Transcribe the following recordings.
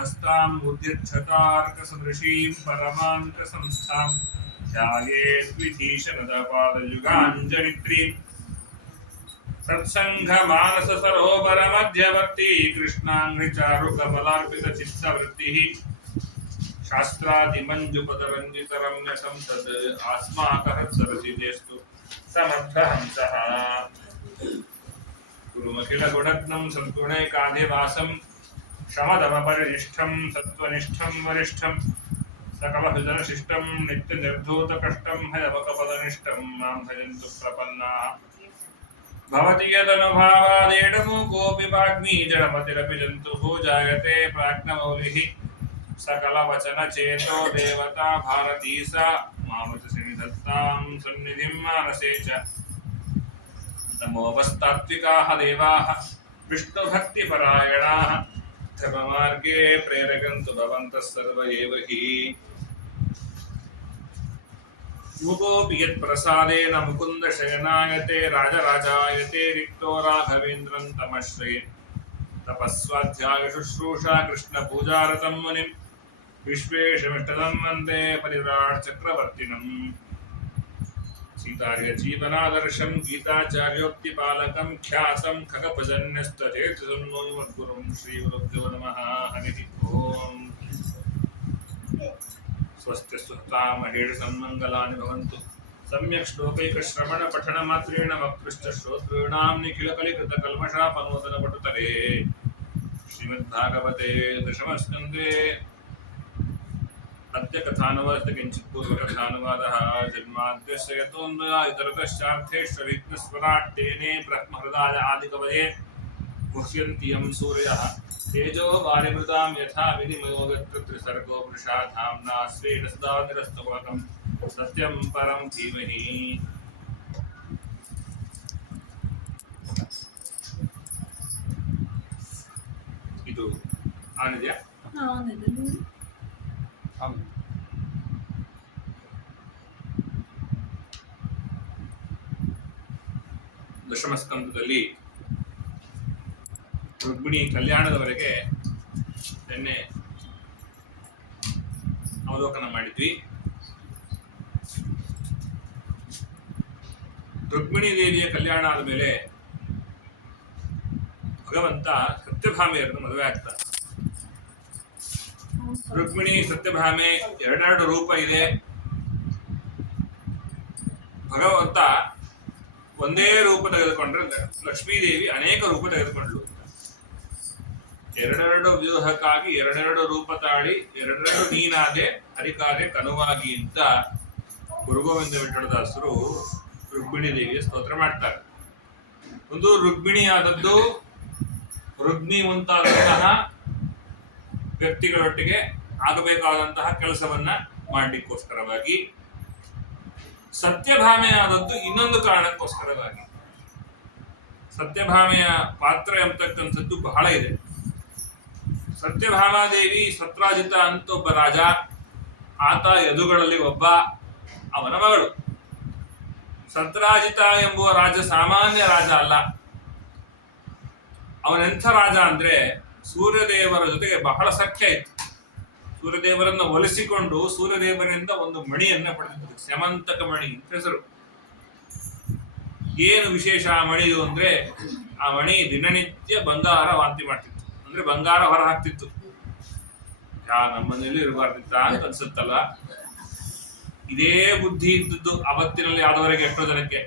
हस्ताम् उद्यच्छतार्कसदृशीं परमान्तसंस्थां ध्यायेद्विधीशरदपादयुगाञ्जनित्रीम् सत्सङ्घमानससरोवरमध्यवर्ती कृष्णाङ्घ्रिचारुकमलार्पितचित्तवृत्तिः शास्त्रादिमञ्जुपदरञ्जितरम्यसंसद् आस्माकः सरसिजेस्तु समर्थहंसः गुरुमखिलगुणज्ञं सद्गुणैकाधिवासं शमदमपरिनिष्ठं सत्त्वनिष्ठं वरिष्ठं सकलभजनशिष्टं नित्यनिर्धूतकष्टं हयवकपदनिष्ठं मां भजन्तु प्रपन्नाः भवति यदनुभावादेडमु कोऽपि वाग्मी जडमतिरपि जन्तुः जायते प्राज्ञमौलिः सकलवचनचेतो देवता भारती सा मामचसि निधत्तां सन्निधिं मानसे च नमोऽवस्तात्विकाः देवाः विष्णुभक्तिपरायणाः धर्ममार्गे प्रेरयन्तु भवन्तः सर्व एव हि मुकोऽपि यत्प्रसादेन मुकुन्दशयनायते राजराजायते रिक्तो राघवेन्द्रं तमश्रये तपस्वाध्यायशुश्रूषा कृष्णपूजारतं मुनिं विश्वेशमिष्टदं वन्दे परिव्राट् चक्रवर्तिनं सीतार्यजीवनादर्शं गीताचार्योक्तिपालकं ख्यातं खगभजन्यस्तचेतसन्मोहिमद्गुरुं श्रीगुरुभ्यो नमः हरिः ओम् स्वस्ति सुहतां महेशन्मङ्गलानि भवन्तु सम्यक् श्लोकैकश्रवणपठनमात्रेण वक्तृश्च श्रोतॄणां निखिलकलिकृतकल्मषापनोदनपटुतले श्रीमद्भागवते दशमस्कन्धे अद्य कथानुवादः किञ्चित् पूर्वकथानुवादः जन्माद्यस्य यतोऽन्वयादितरतश्चार्थेष्वविघ्नस्वराट् तेने ब्रह्महृदाय आदिकवये मुह्यन्ति यं सूर्यः तेजो वारिमृतां यथा विनिमयो यत्र त्रिसर्गो वृषा धाम्ना स्वेन सदा निरस्तकुहकं सत्यं परं धीमहि ಇದು ಆನಿದೆಯಾ ದಶಮಸ್ಕಂದದಲ್ಲಿ ರುಕ್ಮಿಣಿ ಕಲ್ಯಾಣದವರೆಗೆ ನಿನ್ನೆ ಅವಲೋಕನ ಮಾಡಿದ್ವಿ. ರುಕ್ಮಿಣಿ ದೇವಿಯ ಕಲ್ಯಾಣ ಆದ ಮೇಲೆ ಭಗವಂತ ಸತ್ಯಭಾಮೆಯರನ್ನು ಮದುವೆ ಆಗ್ತಾರೆ. ರುಕ್ಮಿಣಿ ಸತ್ಯಭಾಮೆ ಎರಡೆರಡು ರೂಪ ಇದೆ. ಭಗವಂತ ಒಂದೇ ರೂಪ ತೆಗೆದುಕೊಂಡ್ರೆ ಲಕ್ಷ್ಮೀದೇವಿ ಅನೇಕ ರೂಪ ತೆಗೆದುಕೊಂಡ್ಳು. ಎರಡೆರಡು ವ್ಯೂಹಕ್ಕಾಗಿ ಎರಡೆರಡು ರೂಪ ತಾಳಿ ಎರಡೆರಡು ನೀನಾದೆ ಹರಿಕಾರ್ಯ ಕನುವಾಗಿ ಅಂತ ಗುರುಗೋವಿಂದ ವಿಠಲದಾಸರು ರುಕ್ಮಿಣಿ ದೇವಿಯ ಸ್ತೋತ್ರ ಮಾಡ್ತಾರೆ. ಒಂದು ರುಕ್ಮಿಣಿ ಆದದ್ದು ರುಗ್ಮಿ ಮುಂತಾದಂತಹ ವ್ಯಕ್ತಿಗಳೊಟ್ಟಿಗೆ ಆಗಬೇಕಾದಂತಹ ಕೆಲಸವನ್ನ ಮಾಡಲಿಕ್ಕೋಸ್ಕರವಾಗಿ, ಸತ್ಯಭಾಮೆ ಆದದ್ದು ಇನ್ನೊಂದು ಕಾರಣಕ್ಕೋಸ್ಕರವಾಗಿ. ಸತ್ಯಭಾಮೆಯ ಪಾತ್ರ ಎಂಬತಕ್ಕಂಥದ್ದು ಬಹಳ ಇದೆ. ಸತ್ಯಭಾಮಾದೇವಿ ಸತ್ರಾಜಿತ ಅಂತ ಒಬ್ಬ ರಾಜ, ಆತ ಯದುಗಳಲ್ಲಿ ಒಬ್ಬ, ಅವನ ಮಗಳು. ಸತ್ರಾಜಿತ ಎಂಬುವ ರಾಜ ಸಾಮಾನ್ಯ ರಾಜ ಅಲ್ಲ. ಅವನೆಂಥ ರಾಜ ಅಂದ್ರೆ ಸೂರ್ಯದೇವರ ಜೊತೆಗೆ ಬಹಳ ಸಖ್ಯ ಇತ್ತು. ಸೂರ್ಯದೇವರನ್ನು ಒಲಿಸಿಕೊಂಡು ಸೂರ್ಯದೇವರಿಂದ ಒಂದು ಮಣಿಯನ್ನ ಪಡೆದಿದ್ದು, ಸ್ಯಮಂತಕ ಮಣಿ ಅಂತ ಹೆಸರು. ಏನು ವಿಶೇಷ ಆ ಮಣಿದು ಅಂದ್ರೆ, ಆ ಮಣಿ ದಿನನಿತ್ಯ ಬಂಗಾರ ವಾಂತಿ ಮಾಡ್ತಿತ್ತು, ಅಂದ್ರೆ ಬಂಗಾರ ಹೊರ ಹಾಕ್ತಿತ್ತು. ನಮ್ಮನೇಲಿ ಇರಬಾರ್ದಿತ್ತ ಅಂತ ಅನ್ಸುತ್ತಲ್ಲ. ಇದೇ ಬುದ್ಧಿ ಇದ್ದದ್ದು ಅವತ್ತಿನಲ್ಲಿ ಆದವರೆಗೆ ಎಷ್ಟೋ ಜನಕ್ಕೆ.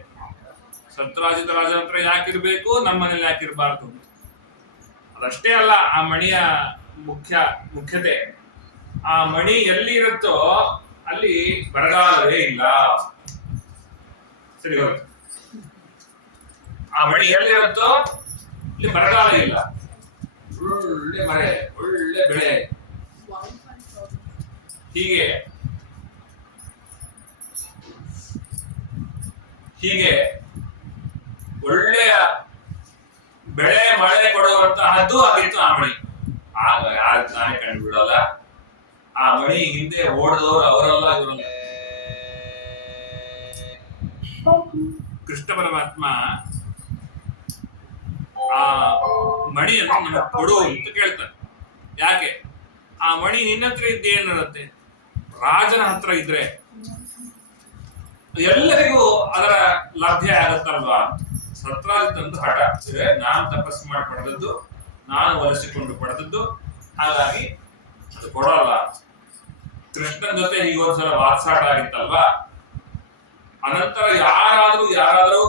ಸತ್ರಾಜಿತ ರಾಜ ಹತ್ರ ಯಾಕಿರ್ಬೇಕು, ನಮ್ಮನೇಲಿ ಯಾಕಿರ್ಬಾರ್ದು. ಅದಷ್ಟೇ ಅಲ್ಲ, ಆ ಮಣಿಯ ಮುಖ್ಯತೆ, ಆ ಮಣಿ ಎಲ್ಲಿ ಇರುತ್ತೋ ಅಲ್ಲಿ ಬರಗಾಲವೇ ಇಲ್ಲ. ಸರಿ, ಆ ಮಣಿ ಎಲ್ಲಿರುತ್ತೋ ಇಲ್ಲಿ ಬರಗಾಲ ಇಲ್ಲ. ಒಳ್ಳೆ ಮಳೆ, ಒಳ್ಳೆ ಬೆಳೆ. ಹೀಗೆ ಒಳ್ಳೆಯ ಬೆಳೆ ಮಳೆ ಕೊಡುವಂತಹದ್ದು ಆಗಿತ್ತು ಆ ಮಣಿ. ಆಗ ಯಾರು ತಾನೇ ಕಂಡು ಬಿಡಲ್ಲ. ಆ ಮಣಿ ಹಿಂದೆ ಓಡಿದವರು ಅವರೆಲ್ಲ ಇವರಲ್ಲ. ಕೃಷ್ಣ ಪರಮಾತ್ಮ ಆ ಮಣಿಯನ್ನು ನಮಗೆ ಕೊಡು ಅಂತ ಕೇಳ್ತಾನೆ. ಯಾಕೆ? ಆ ಮಣಿ ನಿನ್ನ ಹತ್ರ ಇದ್ದೇನಿರುತ್ತೆ, ರಾಜನ ಹತ್ರ ಇದ್ರೆ ಎಲ್ಲರಿಗೂ ಅದರ ಲಭ್ಯ ಆಗತ್ತಲ್ವಾ. ಸತ್ರಾಜಿತಂದು ಹಠ ಇದೆ, ನಾನು ತಪಸ್ಸು ಮಾಡಿ ಪಡೆದದ್ದು, ನಾನು ಒಲಿಸಿಕೊಂಡು ಪಡೆದದ್ದು, ಹಾಗಾಗಿ ಅದು ಕೊಡಲ್ಲ. ಕೃಷ್ಣನ ಜೊತೆ ಹೀಗೊಂದ್ಸಲ ವಾತ್ಸಾಟ ಆಗಿತ್ತಲ್ವಾ, ಅನಂತರ ಯಾರಾದ್ರೂ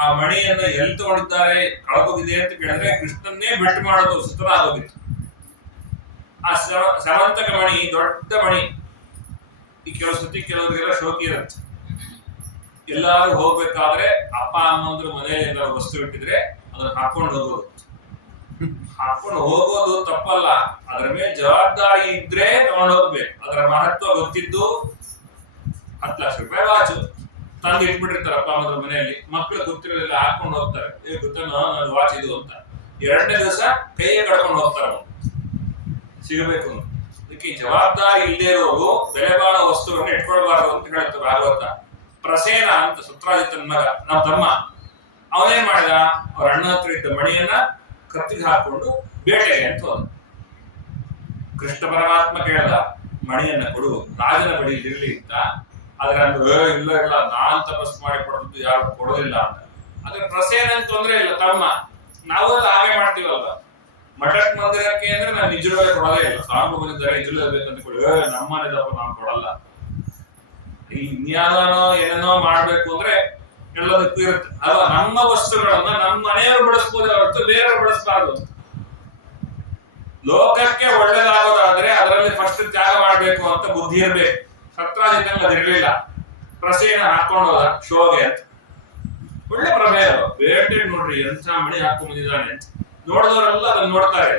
ಆ ಮಣಿಯನ್ನ ಎಲ್ಲಿ ತಗೊಂಡಿದ್ದಾರೆ, ಕಳ್ಕೋಗಿದೆ ಅಂತ ಕೇಳಿದ್ರೆ ಕೃಷ್ಣನ್ನೇ ಬೆಟ್ಟು ಮಾಡೋದು ಸುತರ ಆಗೋಗಿತ್ತು. ಆ ಸವಂತಕ ಮಣಿ ದೊಡ್ಡ ಮಣಿ, ಈ ಕೆಲವು ಸತಿ ಕೆಲವರಿಗೆಲ್ಲ ಶೋಕಿ ಇರುತ್ತೆ. ಎಲ್ಲಾರು ಹೋಗ್ಬೇಕಾದ್ರೆ ಅಪ್ಪ ಅಮ್ಮಂದ್ರು ಮನೆಯಲ್ಲಿ ಏನಾದ್ರು ವಸ್ತು ಇಟ್ಟಿದ್ರೆ ಅದನ್ನ ಹಾಕೊಂಡು ಹೋಗೋದು ತಪ್ಪಲ್ಲ. ಅದರ ಮೇಲೆ ಜವಾಬ್ದಾರಿ ಇದ್ರೆ ತಗೊಂಡು ಹೋಗ್ಬೇಕು. ಅದರ ಮಹತ್ವ ಗೊತ್ತಿದ್ದು 10 ಲಕ್ಷ ರೂಪಾಯಿ ವಾಚು ತಂದು ಇಟ್ಬಿಟ್ಟಿರ್ತಾರೆ ಅಪ್ಪ ಅಮ್ಮಂದ್ರ ಮನೆಯಲ್ಲಿ, ಮಕ್ಕಳು ಗೊತ್ತಿರಲಿಲ್ಲ ಹಾಕೊಂಡು ಹೋಗ್ತಾರೆ, ಗೊತ್ತೇನೋ ನನ್ನ ವಾಚ್ ಇದು ಅಂತ. 2ನೇ ದಿವಸ ಕೈಯೇ ಕಡ್ಕೊಂಡು ಹೋಗ್ತಾರೆ, ಸಿಗಬೇಕು ಅಂತ. ಅದಕ್ಕೆ ಜವಾಬ್ದಾರಿ ಇಲ್ಲದೆ ಇರೋರು ಬೆಲೆ ಬಾಳೋ ವಸ್ತುವನ್ನು ಇಟ್ಕೊಳ್ಬಾರ್ದು ಅಂತ ಹೇಳ್ತಾರೆ ಭಾಗವತ. ಪ್ರಸೇನ ಅಂತ ಸತ್ರಾಜಿತನ ಮಗ, ನಮ್ಮ ತಮ್ಮ, ಅವನೇನ್ ಮಾಡಿದ, ಅವ್ರ ಅಣ್ಣ ಹತ್ರ ಇದ್ದ ಮಣಿಯನ್ನ ಕತ್ತಿಗೆ ಹಾಕೊಂಡು ಬೇಟೆಗೆ ಅಂತ ಹೋದ. ಕೃಷ್ಣ ಪರಮಾತ್ಮ ಕೇಳ್ದ, ಮಣಿಯನ್ನ ಕೊಡು, ರಾಜನ ಬಳಿ ಇರ್ಲಿ ಅಂತ. ಆದ್ರೆ ಇಲ್ಲ ನಾನ್ ತಪಸ್ ಮಾಡಿ ಪಡೆದದ್ದು ಯಾರು ಕೊಡೋದಿಲ್ಲ ಅಂತ. ಆದ್ರೆ ಪ್ರಸೇನ ಅಂತ ತೊಂದ್ರೆ ಇಲ್ಲ, ತಮ್ಮ. ನಾವೆಲ್ಲ ಹಾಗೆ ಮಾಡ್ತೀವಲ್ಲ, ಮಠಕ್ ಮಂದಿರಕ್ಕೆ ಅಂದ್ರೆ ನಾನು ನಿಜರೂಪೇ ಕೊಡೋದೇ ಇಲ್ಲ. ಸ್ವಾಮಿ ಬಂದಿದ್ದಾರೆ ನಿಜರೂಪೇ ಬೇಕಂತ ಕೊಡಿ, ನಮ್ಮನೆದಪ್ಪ ನಾನು ಕೊಡಲ್ಲ. ಇನ್ಯಾವುದೋ ಏನೇನೋ ಮಾಡ್ಬೇಕು ಅಂದ್ರೆ ಎಲ್ಲದಕ್ಕೂ ಇರುತ್ತೆ ಅಲ್ವಾ. ನಮ್ಮ ವಸ್ತುಗಳನ್ನ ನಮ್ಮ ಮನೆಯವರು ಬಳಸ್ಬೋದೇ ಹೊರತು ಬೇರೆಯವರು ಬಳಸಬಾರ್ದು. ಲೋಕಕ್ಕೆ ಒಳ್ಳೇದಾಗೋದಾದ್ರೆ ಅದರಲ್ಲಿ ಫಸ್ಟ್ ತ್ಯಾಗ ಮಾಡ್ಬೇಕು ಅಂತ ಬುದ್ಧಿ ಇರ್ಬೇಕು. ಸತ್ರಾಜಿತಂಗ ಅದಿರ್ಲಿಲ್ಲ, ಪ್ರಸೇನ ಹಾಕೊಂಡು ಹೋದ ಶೋಗೆ ಅಂತ. ಒಳ್ಳೆ ಪ್ರಮೇಯ, ಬೇಟೆ ನೋಡ್ರಿ ಎಂಥ ಮಣಿ ಹಾಕೊಂಡ್ ಬಂದಿದ್ದಾನೆ ಅಂತ. ನೋಡಿದವರೆಲ್ಲ ಅದನ್ನ ನೋಡ್ತಾರೆ.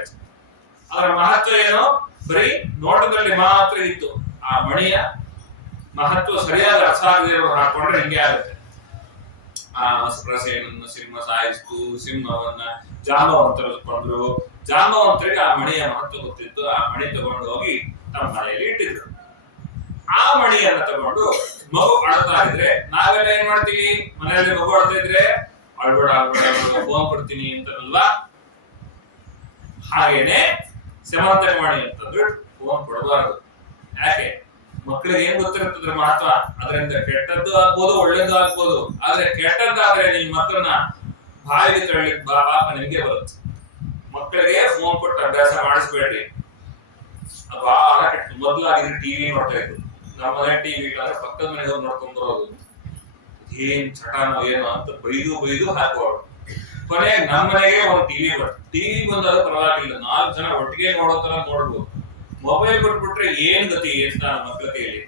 ಅದರ ಮಹತ್ವ ಏನು, ಬರೀ ನೋಟದಲ್ಲಿ ಮಾತ್ರ ಇತ್ತು. ಆ ಮಣಿಯ ಮಹತ್ವ ಸರಿಯಾದ ಅರ್ಥ ಆಗದೆ ಹಾಕೊಂಡ್ರೆ ಹಿಂಗೆ ಆಗುತ್ತೆ. ಆ ಪ್ರಸೇನನ್ನು ಸಿಂಹ ಸಾಯಿಸ್ತು, ಸಿಂಹವನ್ನ ಜಾಂಬವಂತರು ಕೊಂದ್ರು. ಜಾಂಬವಂತರಿಗೆ ಆ ಮಣಿಯ ಮಹತ್ವ ಗೊತ್ತಿತ್ತು. ಆ ಮಣಿ ತಗೊಂಡು ಹೋಗಿ ತಮ್ಮ ಮನೆಯಲ್ಲಿ ಇಟ್ಟಿದ್ರು. ಆ ಮಣಿಯನ್ನ ತಗೊಂಡು ಮಗು ಅಳ್ತಾ ಇದ್ರೆ ನಾವೆಲ್ಲ ಏನ್ ಮಾಡ್ತೀವಿ, ಮನೆಯಲ್ಲಿ ಮಗು ಅಳ್ತಾ ಇದ್ರೆ ಅಳ್ಬೇಡ ಫೋನ್ ಕೊಡ್ತೀನಿ ಅಂತಲ್ವಾ. ಹಾಗೇನೆ ಸಮಾಂತಕ ಮಣಿ ಅಂತಂದ್ರೆ ಫೋನ್ ಕೊಡಬಾರದು. ಯಾಕೆ, ಮಕ್ಕಳಿಗೆ ಏನ್ ಗೊತ್ತಿರ್ತದ್ರ ಮಹತ್ವ. ಅದರಿಂದ ಕೆಟ್ಟದ್ದು ಆಗ್ಬೋದು, ಒಳ್ಳೇದು ಆಗ್ಬೋದು. ಆದ್ರೆ ಕೆಟ್ಟದ್ದಾದ್ರೆ ನಿಮ್ ಮಕ್ಕಳನ್ನ ಬಾಯಿಗೆ ತಳ್ಳಿಕ್ ಪಾಪ ನಿಮ್ಗೆ ಬರುತ್ತೆ. ಮಕ್ಕಳಿಗೆ ಫೋನ್ ಕೊಟ್ಟು ಅಭ್ಯಾಸ ಮಾಡಿಸ್ಬೇಡ್ರಿ, ಅದು ಬಹಳ ಕೆಟ್ಟ. ಮೊದಲಾಗಿದ್ರೆ ಟಿವಿ ನೋಡ್ತಾ ಇದ್ರು, ನಮ್ಮ ಮನೆ ಟಿವಿ ಇಲ್ಲಾಂದ್ರೆ ಪಕ್ಕದ ಮನೆಗೆ ನೋಡ್ಕೊಂಡ್ ಬರೋದು. ಏನ್ ಚಟಾನೋ ಏನೋ ಅಂತ ಬೈದು ಹಾಕೋರು. ಕೊನೆಗೆ ನಮ್ಮ ಮನೆಗೆ ಒಂದು ಟಿವಿ ಬರ್ತದೆ. ಟಿವಿ ಬಂದಾಗ ಪರವಾಗಿಲ್ಲ, 4 ಜನ ಒಟ್ಟಿಗೆ ನೋಡೋ ತರ ನೋಡ್ಬೋದು. ಮೊಬೈಲ್ ಕೊಟ್ಬಿಟ್ರೆ ಏನ್ ಗತಿ ಅಂತ ಮಕ್ಕಳ ಕೈಯಲ್ಲಿ.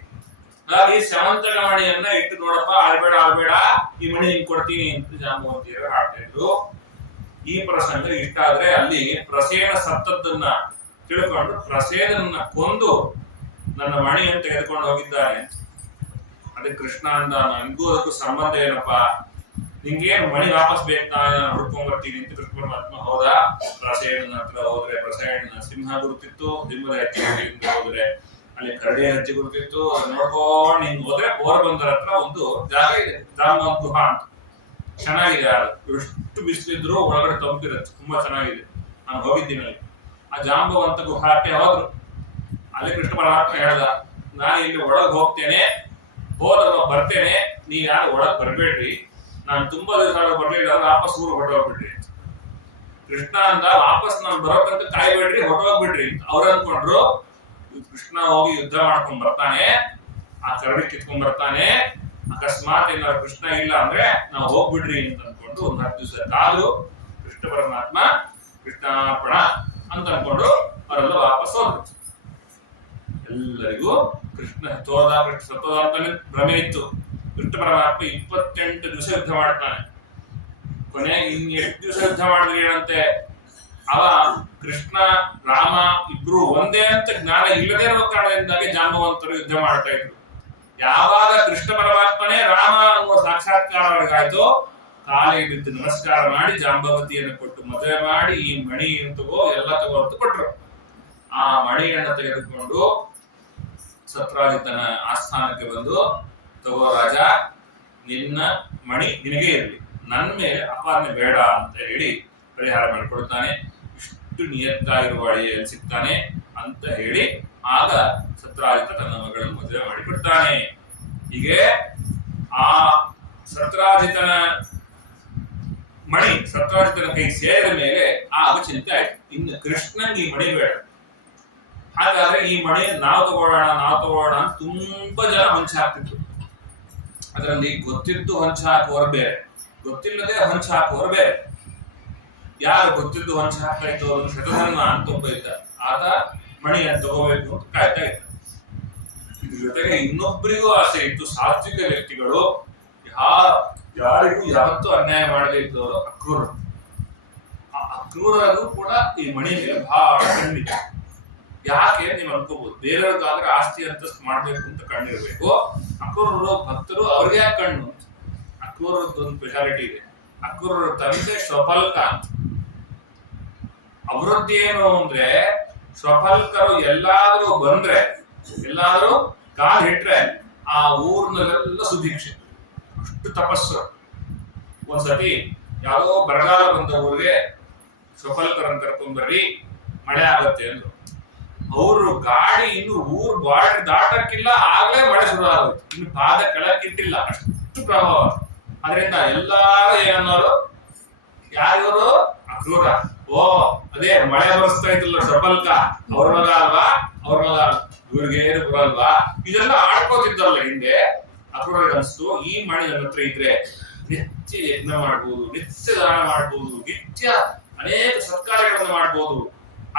ಹಾಗಾಗಿ ಸವಂತಕ ಮಣಿಯನ್ನ ಇಟ್ಟು ನೋಡಪ್ಪ, ಆಳ್ಬೇಡ ಈ ಮಣಿ ನಿಂಗೆ ಕೊಡ್ತೀನಿ ಅಂತ ಜಾಂಬವಂತಿಯರು ಆಡ್ತಾ ಇದ್ರು. ಈ ಪ್ರಸಂಗ ಇಷ್ಟ ಆದ್ರೆ ಅಲ್ಲಿ ಪ್ರಸೇನ ಸತ್ತದ್ದನ್ನ ತಿಳ್ಕೊಂಡು ಪ್ರಸೇನನ್ನ ಕೊಂದು ನನ್ನ ಮಣಿಯನ್ನು ತೆಗೆದುಕೊಂಡು ಹೋಗಿದ್ದಾನೆ. ಅದಕ್ಕೆ ಕೃಷ್ಣ ಅಂದ, ನನಗೂ ಅದಕ್ಕೂ ಸಂಬಂಧ ಏನಪ್ಪಾ, ನಿಂಗೇನು ಮಣಿ ವಾಪಸ್ ಬೇಕಾ, ನಾನು ಹುಡ್ಕೊಂಡ್ ಬರ್ತೀನಿ ಅಂತ ಕೃಷ್ಣ ಪರಮಾತ್ಮ ಹೋದ. ಪ್ರಸೇನನ ಹತ್ರ ಹೋದ್ರೆ ಪ್ರಸೇನ ಸಿಂಹ ಗುರುತಿತ್ತು, ಸಿಂಹದ ಹೆಜ್ಜೆ ಹೋದ್ರೆ ಅಲ್ಲಿ ಕರಡಿ ಹೆಜ್ಜೆ ಗುರುತಿತ್ತು. ಅದು ನೋಡ್ಕೊಂಡು ಹಿಂಗ್ ಹೋದ್ರೆ ಪೋರ್ಬಂದರ್ ಹತ್ರ ಒಂದು ಜಾಗ ಇದೆ, ಜಾಂಬವಂತ ಗುಹಾ ಅಂತ. ಚೆನ್ನಾಗಿದೆ, ಎಷ್ಟು ಬಿಸಿಲಿದ್ರು ಒಳಗಡೆ ತಂಪಿರುತ್ತೆ, ತುಂಬಾ ಚೆನ್ನಾಗಿದೆ. ನಾನು ಹೋಗಿದ್ದೀನಿ ಅಲ್ಲಿ. ಆ ಜಾಂಬವಂತ ಗುಹಾಕ್ಕೆ ಹೋದ್ರು. ಅಲ್ಲಿ ಕೃಷ್ಣ ಪರಮಾತ್ಮ ಹೇಳ್ದ, ನಾನು ಇಲ್ಲಿ ಒಳಗ್ ಹೋಗ್ತೇನೆ, ಹೋದವ ಬರ್ತೇನೆ, ನೀವ್ ಯಾರು ಒಳಗ್ ಬರ್ಬೇಡ್ರಿ, ನಾನು ತುಂಬಾ ದಿವಸ ಬರ್ಲಿಲ್ಲ, ವಾಪಸ್ ಊರು ಹೊರಟೋಗ್ಬಿಡ್ರಿ. ಕೃಷ್ಣ ಅಂದ, ವಾಪಸ್ ನಾನು ಬರೋಕಂತ ಕಾಯ್ಬೇಡ್ರಿ, ಹೊರಟೋಗ್ಬಿಡ್ರಿ ಅಂತ. ಅವ್ರು ಅನ್ಕೊಂಡ್ರು ಕೃಷ್ಣ ಹೋಗಿ ಯುದ್ಧ ಮಾಡ್ಕೊಂಡ್ ಬರ್ತಾನೆ, ಆ ಕರಡಿ ಕಿತ್ಕೊಂಡ್ ಬರ್ತಾನೆ, ಅಕಸ್ಮಾತ್ ಏನಾದ್ರು ಕೃಷ್ಣ ಇಲ್ಲ ಅಂದ್ರೆ ನಾವು ಹೋಗ್ಬಿಡ್ರಿ ಅಂತ ಅನ್ಕೊಂಡು ಒಂದು 10 ದಿವಸ ಕಾದು ಕೃಷ್ಣ ಪರಮಾತ್ಮ ಕೃಷ್ಣಾರ್ಪಣ ಅಂತ ಅನ್ಕೊಂಡು ಅವರೆಲ್ಲ ವಾಪಸ್ ಹೋದ್ರು. ಎಲ್ಲರಿಗೂ ಕೃಷ್ಣ ಸತ್ತೋದ ಅಂತಾನೆ ಭ್ರಮೆ ಇತ್ತು. ಕೃಷ್ಣ ಪರಮಾತ್ಮ 28 ದಿವಸ ಯುದ್ಧ ಮಾಡ್ತಾನೆ. ಕೊನೆಗೆ ಇನ್ ಎಷ್ಟು ದಿವಸ ಯುದ್ಧ ಮಾಡಿದ್ರಿ ಏನಂತೆ, ಅವ ಕೃಷ್ಣ ರಾಮ ಇಬ್ರು ಒಂದೇ ಅಂತ ಜ್ಞಾನ ಇಲ್ಲದೇ ಇರೋ ಕಾರಣದಿಂದಾಗಿ ಜಾಂಬವಂತರು ಯುದ್ಧ ಮಾಡ್ತಾ ಇದ್ರು. ಯಾವಾಗ ಕೃಷ್ಣ ಪರಮಾತ್ಮನೇ ರಾಮ ಅನ್ನುವ ಸಾಕ್ಷಾತ್ಕಾರ ಅವರಿಗಾಯ್ತು, ಕಾಲಿಗೆ ಬಿದ್ದು ನಮಸ್ಕಾರ ಮಾಡಿ ಜಾಂಬವತಿಯನ್ನು ಕೊಟ್ಟು ಮದುವೆ ಮಾಡಿ ಈ ಮಣಿಯನ್ನು ತಗೋ ಎಲ್ಲ ತಗೋ ಅಂತ ಕೊಟ್ರು. ಆ ಮಣಿಯನ್ನು ತೆಗೆದುಕೊಂಡು ಸತ್ರಾಜಿತನ ಆಸ್ಥಾನಕ್ಕೆ ಬಂದು, ತಗೋ ರಾಜ, ನಿನ್ನ ಮಣಿ ನಿನಗೆ ಇರಲಿ, ನನ್ನ ಮೇಲೆ ಅಪಾದನೆ ಬೇಡ ಅಂತ ಹೇಳಿ ಪರಿಹಾರ ಮಾಡಿಕೊಡ್ತಾನೆ. ಇಷ್ಟು ನಿಯತ್ತಾಗಿರುವ ಅಳಿಯಲ್ಲಿ ಸಿಗ್ತಾನೆ. ಅಂತ ಹೇಳಿ ಆಗ ಸತ್ರಾಜಿತ ತನ್ನ ಮಗಳನ್ನು ಮದುವೆ ಮಾಡಿಬಿಡ್ತಾನೆ. ಹೀಗೆ ಆ ಸತ್ರಾಜಿತನ ಮಣಿ ಸತ್ರಾಜಿತನ ಕೈ ಸೇರಿದ ಮೇಲೆ ಆಗ ಚಿಂತೆ ಆಯ್ತು, ಇನ್ನು ಕೃಷ್ಣನ್ಗೆ ಈ ಮಣಿ ಬೇಡ. ಹಾಗಾದ್ರೆ ಈ ಮಣಿಯನ್ನು ನಾವು ತಗೋಣ ಅಂತ ತುಂಬಾ ಜನ ಹೊಂಚ ಹಾಕ್ತಿದ್ರು. ಅದರಲ್ಲಿ ಗೊತ್ತಿದ್ದು ಹೊಂಚ ಹಾಕುವವರು ಬೇರೆ, ಗೊತ್ತಿಲ್ಲದೆ ಹೊಂಚ ಹಾಕುವವರು ಬೇರೆ. ಯಾರು ಗೊತ್ತಿದ್ದು ಹೊಂಚ ಹಾಕ್ತಾ ಇತ್ತು ಅವನು ಶತಧನ್ವ ಅಂತ ಒಬ್ಬ ಇದ್ದ. ಆತ ಮಣಿಯನ್ನು ತಗೋಬೇಕು ಅಂತ ಕಾಯ್ತಾ ಇದ್ದ. ಇದ್ರ ಜೊತೆಗೆ ಇನ್ನೊಬ್ಬರಿಗೂ ಆಸೆ ಇತ್ತು. ಸಾತ್ವಿಕ ವ್ಯಕ್ತಿಗಳು ಯಾರಿಗೂ ಯಾವತ್ತೂ ಅನ್ಯಾಯ ಮಾಡದೇ ಇದ್ದವರು ಅಕ್ರೂರರು. ಆ ಅಕ್ರೂರರು ಕೂಡ ಈ ಮಣಿ ಮೇಲೆ ಬಹಳ ಕಣ್ಣಿತ್ತು. ಯಾಕೆ ನೀವು ಅನ್ಕೋಬಹುದು, ಬೇರೆಯವ್ರಿಗಾದ್ರೆ ಆಸ್ತಿ ಅಂತಸ್ತು ಮಾಡ್ಬೇಕು ಅಂತ ಕಣ್ಣಿರ್ಬೇಕು, ಅಕ್ರೂರರು ಭಕ್ತರು ಅವ್ರಿಗೆ ಯಾಕೆ ಕಣ್ಣು? ಅಕ್ರೂರದ್ದೊಂದು ಸ್ಪೆಷಾಲಿಟಿ ಇದೆ. ಅಕ್ರೂರರ ತಂದೆ ಸ್ವಫಲ್ಕ ಅಂತ. ಅವರದ್ದು ಏನು ಅಂದ್ರೆ, ಸ್ವಫಲ್ಕರು ಎಲ್ಲಾದ್ರೂ ಬಂದ್ರೆ, ಎಲ್ಲಾದ್ರೂ ಕಾಲ್ ಹಿಟ್ರೆ ಆ ಊರ್ನಲ್ಲೆಲ್ಲ ಸುಭಿಕ್ಷೆ. ಅಷ್ಟು ತಪಸ್ಸು. ಒಂದ್ಸತಿ ಯಾವುದೋ ಬರಗಾಲ ಬಂದ ಊರಿಗೆ ಸ್ವಫಲ್ಕರನ್ನು ಕರ್ಕೊಂಡ್ಬರ್ರಿ, ಮಳೆ ಆಗತ್ತೆ ಅಂದ್ರು. ಅವರು ಗಾಡಿ ಇನ್ನು ಊರ್ ಬಾರ್ಡರ್ ದಾಟಕ್ಕಿಲ್ಲ, ಆಗ್ಲೇ ಮಳೆ ಶುರು ಆಗುತ್ತೆ. ಇನ್ನು ಪಾದ ಕೆಳಕ್ಕಿಟ್ಟಿಲ್ಲ, ಅಷ್ಟು ಪ್ರಭಾವ. ಅದರಿಂದ ಎಲ್ಲಾರು ಏನನ್ನೋರು, ಯಾರು ಅಕ್ರೂರ, ಓ ಅದೇ ಮಳೆ ಬರೆಸ್ತಾ ಇದ್ರಲ್ಲ ಸ್ವಫಲ್ಕ, ಅವ್ರ ಮಗ ಅಲ್ವಾ, ಇವ್ರಿಗೆ ಏನು ಬರಲ್ವಾ, ಇದೆಲ್ಲ ಆಡ್ಕೋತಿದ್ದಲ್ಲ ಹಿಂದೆ. ಅಕ್ರೂರಿಗೆ ಅನಿಸ್ತು, ಈ ಮಣಿ ನನ್ನ ಹತ್ರ ಇದ್ರೆ ನಿತ್ಯ ಯಜ್ಞ ಮಾಡ್ಬೋದು, ನಿತ್ಯ ದಾನ ಮಾಡ್ಬೋದು, ನಿತ್ಯ ಅನೇಕ ಸತ್ಕಾರ್ಯಗಳನ್ನು ಮಾಡ್ಬೋದು.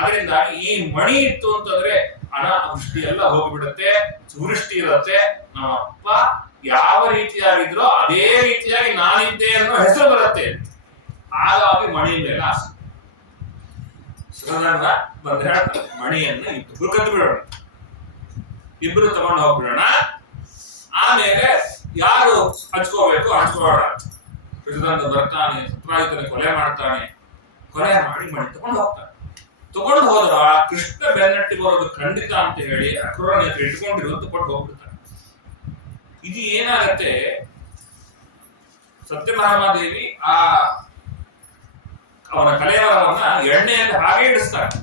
ಅದರಿಂದ ಈ ಮಣಿ ಇತ್ತು ಅಂತಂದ್ರೆ ಅನಾವೃಷ್ಟಿ ಎಲ್ಲ ಹೋಗ್ಬಿಡುತ್ತೆ, ಸುವೃಷ್ಟಿ ಇರುತ್ತೆ. ನಮ್ಮಪ್ಪ ಯಾವ ರೀತಿಯಾಗಿದ್ರೋ ಅದೇ ರೀತಿಯಾಗಿ ನಾನಿದ್ದೆ ಅನ್ನೋ ಹೆಸರು ಬರುತ್ತೆ. ಹಾಗಾಗಿ ಮಣಿ ಮೇಲೆ ಆಸೆ. ಸುರನಂದ ಬಂದ್ರೆ ಮಣಿಯನ್ನು ಇಬ್ಬರು ಕದ್ದು ಬಿಡೋಣ, ಇಬ್ರು ತಗೊಂಡು ಹೋಗ್ಬಿಡೋಣ. ಆಮೇಲೆ ಯಾರು ಹಂಚ್ಕೋಬೇಕು ಹಂಚ್ಕೊಳ್ಳೋಣ. ಸುರನಂದ ಬರ್ತಾನೆ, ಸತ್ರಾಜಿತನ ಕೊಲೆ ಮಾಡ್ತಾನೆ. ಕೊಲೆ ಮಾಡಿ ಮಣಿ ತಗೊಂಡು ಹೋಗ್ತಾನೆ. ತಗೊಂಡು ಹೋದ್ರ ಕೃಷ್ಣ ಬೆನ್ನಟ್ಟಿ ಬರೋದು ಖಂಡಿತ ಅಂತ ಹೇಳಿ ಅಕ್ರೂರನ ಇಟ್ಕೊಂಡಿರುವಂತ ಕೊಟ್ಟು ಹೋಗ್ಬಿಡ್ತಾನೆ. ಇದು ಏನಾಗತ್ತೆ, ಸತ್ಯಭಾಮಾದೇವಿ ಆ ಅವನ ಕಲೆಯವರನ್ನ ಎಣ್ಣೆಯಲ್ಲಿ ಹಾಗೆ ಇಡಿಸ್ತಾನೆ.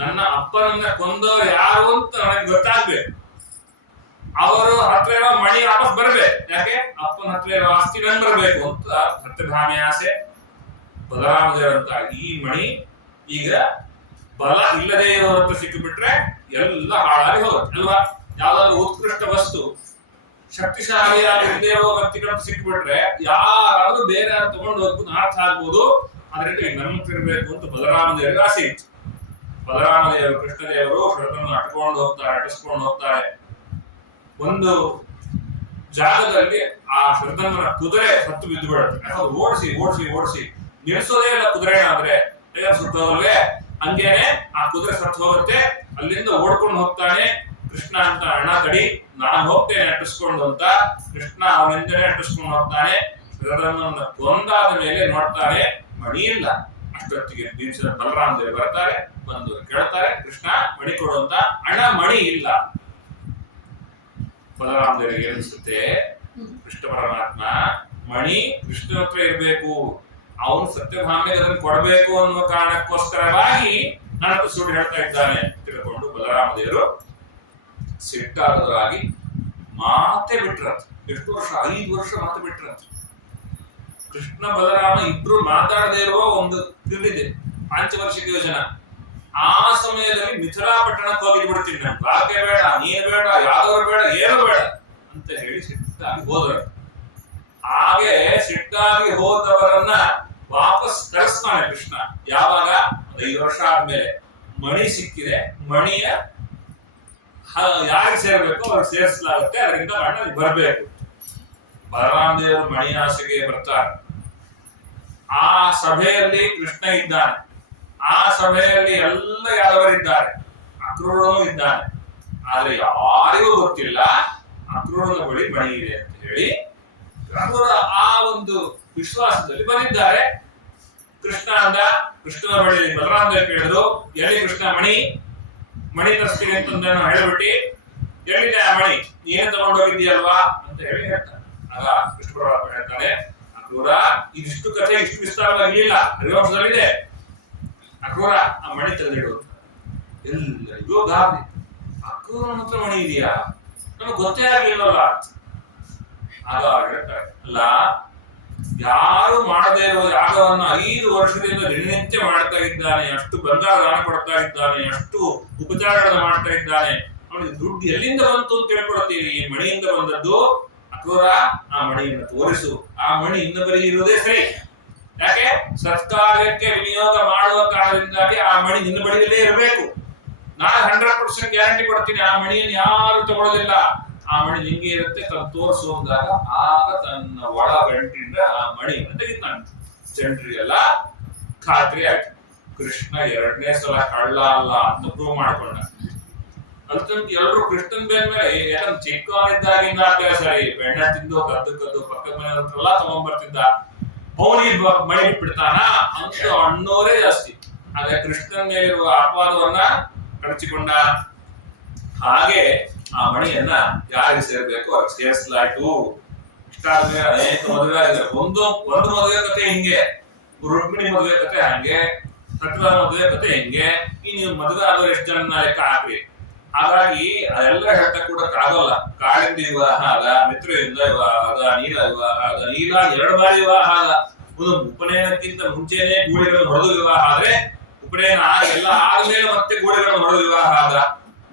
ನನ್ನ ಅಪ್ಪನನ್ನ ಕೊಂದವರು ಯಾರು ಅಂತ ನನಗೆ ಗೊತ್ತಾಗ್ಬೇಕು, ಅವರು ಹತ್ರ ಇರೋ ಮಣಿ ವಾಪಸ್ ಬರ್ಬೇಕು. ಯಾಕೆ ಅಪ್ಪನ ಹತ್ರ ಇರೋ ಆಸ್ತಿ ನನ್ ಬರ್ಬೇಕು ಅಂತ ಸತ್ಯಭಾಮೆ ಆಸೆ. ಬಲರಾಮದೇವರಂತ ಈ ಮಣಿ ಈಗ ಬಲ ಇಲ್ಲದೆ ಇರೋದಂತ ಸಿಕ್ಕಿಬಿಟ್ರೆ ಎಲ್ಲ ಹಾಳಾಗಿ ಹೋಗುತ್ತೆ ಅಲ್ವಾ. ಯಾವ್ದಾದ್ರು ಉತ್ಕೃಷ್ಟ ವಸ್ತು ಶಕ್ತಿಶಾಲಿಯಾಗಿ ಇಲ್ಲದೆ ಇರೋ ವ್ಯಕ್ತಿಗಳನ್ನು ಸಿಕ್ಕಿಬಿಟ್ರೆ ಯಾರಾದ್ರೂ ಬೇರೆ ತಗೊಂಡು ಹೋಗ್ಬೋದು, ನಾಶ ಆಗ್ಬೋದು. ಅದರಿಂದ ಈಗ ನಮ್ಮ ಇರಬೇಕು ಅಂತ ಬಲರಾಮದೇವರಿಗೆ ಆಸೆ ಇತ್ತು. ಬಲರಾಮದೇವರು ಕೃಷ್ಣದೇವರು ಶರತನ್ನು ಅಟಿಸ್ಕೊಂಡು ಹೋಗ್ತಾರೆ. ಒಂದು ಜಾಗದಲ್ಲಿ ಆ ಶರತನ ಕುದುರೆ ಸತ್ತು ಬಿದ್ದು ಬಿಡುತ್ತೆ. ಯಾಕಂದ್ರೆ ಓಡಿಸಿ ನಿಲ್ಸೋದೇ ಇಲ್ಲ ಕುದುರೆ ಆದ್ರೆ ಸುತ್ತೋಲ್ವೇ, ಹಂಗೇನೆ ಆ ಕುದುರೆ ಸತ್ತು ಹೋಗುತ್ತೆ. ಅಲ್ಲಿಂದ ಓಡ್ಕೊಂಡು ಹೋಗ್ತಾನೆ. ಕೃಷ್ಣ ಅಂತ ಅಣ್ಣ ತಡಿ, ನಾನು ಹೋಗ್ತೇನೆ ಅಟ್ಟಿಸ್ಕೊಂಡು ಅಂತ. ಕೃಷ್ಣ ಅವನಿಂದನೇ ಅಟ್ಟಿಸ್ಕೊಂಡು ಹೋಗ್ತಾನೆ. ಶರತನನ್ನ ಕೊಂದಾದ ಮೇಲೆ ನೋಡ್ತಾನೆ, ಮಣಿ ಇಲ್ಲ. ಅಷ್ಟೊತ್ತಿಗೆ ಬಲರಾಮದೇವರು ಬರ್ತಾರೆ, ಬಂದು ಕೇಳ್ತಾರೆ, ಕೃಷ್ಣ ಮಣಿ ಕೊಡು ಅಂತ. ಅಣ್ಣ ಮಣಿ ಇಲ್ಲ. ಬಲರಾಮದೇವರಿಗೆ ಅನಿಸುತ್ತೆ, ಕೃಷ್ಣ ಪರಮಾತ್ಮ ಮಣಿ ಕೃಷ್ಣ ಹತ್ರ ಇರ್ಬೇಕು, ಅವನು ಸತ್ಯಭಾಮೆಗೆ ಅದನ್ನು ಕೊಡಬೇಕು ಅನ್ನುವ ಕಾರಣಕ್ಕೋಸ್ಕರವಾಗಿ ನನ್ನ ಸುಳ್ಳು ಹೇಳ್ತಾ ಇದ್ದಾನೆ ತಿಳ್ಕೊಂಡು ಬಲರಾಮದೇವರು ಸಿಟ್ಟಾದವರಾಗಿ ಮಾತೆ ಬಿಟ್ರಂತ. ಎಷ್ಟು ವರ್ಷ? 5 ವರ್ಷ ಮಾತೆ ಬಿಟ್ರಂತ. ಕೃಷ್ಣ ಬಲರಾಮ ಇಬ್ರು ಮಾತಾಡದೇ ಇರುವ ಒಂದು ತಿಳಿದೆ, ಪಂಚವಾರ್ಷಿಕ ಯೋಜನಾ. ಆ ಸಮಯದಲ್ಲಿ ಮಿಥಿಲಾ ಪಟ್ಟಣಕ್ಕೆ ಹೋಗಿ ಬಿಡ್ತೀನಿ, ನಾನು ದ್ವಾರಕೆ ಬೇಡ, ನೀರು ಬೇಡ, ಯಾದವರು ಬೇಡ, ಏನು ಬೇಡ ಅಂತ ಹೇಳಿ ಸಿಟ್ಟಾಗಿ ಹೋದ್ರು. ಹಾಗೆ ಸಿಟ್ಟಾಗಿ ಹೋದವರನ್ನ ವಾಪಸ್ ಕಳಿಸ್ತಾನೆ ಕೃಷ್ಣ. ಯಾವಾಗ? 5 ವರ್ಷ ಆದ್ಮೇಲೆ ಮಣಿ ಸಿಕ್ಕಿದೆ. ಮಣಿಯ ಯಾರಿಗೆ ಸೇರ್ಬೇಕು ಅವ್ರಿಗೆ ಸೇರಿಸಲಾಗುತ್ತೆ, ಅದರಿಂದ ಅಣ್ಣ ಬರ್ಬೇಕು. ಬಲರಾಮದೇವರು ಮಣಿ ಆಸೆಗೆ ಬರ್ತಾರೆ. ಆ ಸಭೆಯಲ್ಲಿ ಕೃಷ್ಣ ಇದ್ದಾನೆ. ಆ ಸಭೆಯಲ್ಲಿ ಎಲ್ಲ ಯಾದವರಿದ್ದಾರೆ, ಅಕ್ರೂರನೂ ಇದ್ದಾನೆ. ಆದ್ರೆ ಯಾರಿಗೂ ಗೊತ್ತಿಲ್ಲ ಅಕ್ರೂರನ ಬಳಿ ಮಣಿ ಇದೆ ಅಂತ ಹೇಳಿ. ಅಕ್ರೂರ ಆ ಒಂದು ವಿಶ್ವಾಸದಲ್ಲಿ ಬಂದಿದ್ದಾರೆ. ಕೃಷ್ಣನ ಬಳಿ ಬಲರಾಮದೇವರು ಕೇಳಿದ್ರು, ಎಲ್ಲಿ ಕೃಷ್ಣ ಮಣಿ ತರಿಸ್ತೀನಿ ಅಂತ ಹೇಳ್ಬಿಟ್ಟು, ಎಲ್ಲಿದೆ ಆ ಮಣಿ, ಏನ್ ತಗೊಂಡೋಗಿದ್ದೀಯಲ್ವಾ ಅಂತ ಹೇಳಿ ಹೇಳ್ತಾನೆ. ಆಗ ಕೃಷ್ಣ ಪರಮಾತ್ಮ ಹೇಳ್ತಾನೆ, ಅಕ್ರೂರ ಇದಿಷ್ಟು ಕಥೆ ಇಷ್ಟು ವಿಸ್ತಾರವಾಗಿಲ್ಲ, ಹರಿವಂಶದಲ್ಲಿದೆ. ಅಕ್ರೂರ ಆ ಮಣಿ ತೆಗೆದಿಡು. ಎಲ್ಲರಿಗೂ ಗಾಬರಿ. ಅಕ್ಕೂ ನನ್ನ ಹತ್ರ ಮಣಿ ಇದೆಯಾ, ನಮಗೆ ಗೊತ್ತೇ ಆಗ್ಲಿಲ್ಲಲ್ಲ. ಆಗ ಹೇಳ್ತಾರೆ, ಅಲ್ಲ ಯಾರು ಮಾಡದೇ ಇರುವ ಯಾಗವನ್ನ 5 ವರ್ಷದಿಂದ ದಿನನಿತ್ಯ ಮಾಡ್ತಾ ಇದ್ದಾನೆ, ಅಷ್ಟು ಬಂಗಾರ ದಾನ ಕೊಡ್ತಾ ಇದ್ದಾನೆ, ಅಷ್ಟು ಉಪಚಾರಗಳನ್ನು ಮಾಡ್ತಾ ಇದ್ದಾನೆ, ಅವನಿಗೆ ದುಡ್ಡು ಎಲ್ಲಿಂದ ಬಂತು ಅಂತ ತಿಳ್ಕೊಳ್ತೀವಿ. ಈ ಮಣಿಯಿಂದ ಬಂದದ್ದು. ಅಕ್ರೂರ, ಆ ಮಣಿಯನ್ನು ತೋರಿಸು. ಆ ಮಣಿ ಇನ್ನೊಬ್ಬರಿಗೆ ಇರುವುದೇ ಸರಿ. ಯಾಕೆ? ಸತ್ಕಾರ್ಯಕ್ಕೆ ವಿನಿಯೋಗ ಮಾಡುವ ಕಾರಣದಿಂದಾಗಿ ಆ ಮಣಿ ನಿನ್ನ ಬಳಿಯಲ್ಲೇ ಇರಬೇಕು. ನಾನು 100% ಗ್ಯಾರಂಟಿ ಕೊಡ್ತೀನಿ, ಆ ಮಣಿಯನ್ನು ಯಾರು ತಗೊಳ್ಳೋದಿಲ್ಲ. ಆ ಮಣಿ ನಿಂಗೆ ಇರುತ್ತೆ, ತೋರಿಸು ಅಂದಾಗ ಆಗ ತನ್ನ ಒಳ ಗಂಟಿಂದ ಆ ಮಣಿಯನ್ನು ತೆಗಿತಾನೆ. ಜನರಿಗೆಲ್ಲ ಖಾತ್ರಿ ಆಯ್ತು, ಕೃಷ್ಣ 2ನೇ ಸಲ ಕಳ್ಳ ಅಲ್ಲ ಅಂತ ಪ್ರೂವ್ ಮಾಡ್ಕೊಂಡ. ಅಂತಂತ ಎಲ್ಲರೂ ಕೃಷ್ಣನ್ ಬೇನ್ ಮೇಲೆ ಯಾಕಂದ್ರೆ ಚಿಕ್ಕವನಿದ್ದಾಗಿಂದ ಸರಿ ಬೆಣ್ಣೆ ತಿಂದು ಕದ್ದು ಪಕ್ಕದ ಮನೆಯವ್ರೆಲ್ಲ ತಗೊಂಡ್ಬರ್ತಿದ್ದ, ಅವನಿಗೆ ಮಣಿ ಬಿಡ್ತಾನ ಅಂತ ಅಣ್ಣೋರೇ ಜಾಸ್ತಿ. ಆದ್ರೆ ಕೃಷ್ಣನ್ ಮೇಲಿರುವ ಅಪವಾದವನ್ನ ಕಳಚಿಕೊಂಡ. ಹಾಗೆ ಆ ಮಣಿಯನ್ನ ಯಾರಿಗೆ ಸೇರ್ಬೇಕು ಅವ್ರಿಗೆ ಸೇರಿಸಲಾಯ್ತು. ಇಷ್ಟ ಆದ್ಮೇಲೆ ಅನೇಕ ಮದುವೆ ಆಗಿದೆ. ಒಂದು ಮದುವೆ ಕತೆ ಹಿಂಗೆ, ರುಕ್ಮಿಣಿ ಮದುವೆ ಕತೆ ಹಂಗೆ, ಸತ್ಯವಾದ ಮದುವೆ ಕತೆ ಹಿಂಗೆ. ಇನ್ನು ಮದುವೆ ಆದವ್ರು ಎಷ್ಟು ಜನ ಲೆಕ್ಕ ಹಾಕ್ರಿ. ಹಾಗಾಗಿ ಅದೆಲ್ಲ ಹೇಳ್ತಾ ಕೂಡ ಆಗೋಲ್ಲ. ಕಾಳಿಂದ ವಿವಾಹ ಆದ, ಮಿತ್ರರಿಂದ ವಿವಾಹ ಆದ, ನೀಲ ವಿವಾಹ ಆದ. ನೀಲ 2 ಬಾರಿ ವಿವಾಹ ಆದ. ಒಂದು ಉಪನಯನಕ್ಕಿಂತ ಮುಂಚೆನೆ ಗೂಳಿಗಳನ್ನು ಹೊಡೆದು ವಿವಾಹ ಆದ್ರೆ, ಉಪನಯನ ಎಲ್ಲ ಆದ್ಮೇಲೆ ಮತ್ತೆ ಗೂಳಿಗಳನ್ನು ಹೊಡೆದು ವಿವಾಹ ಆದ.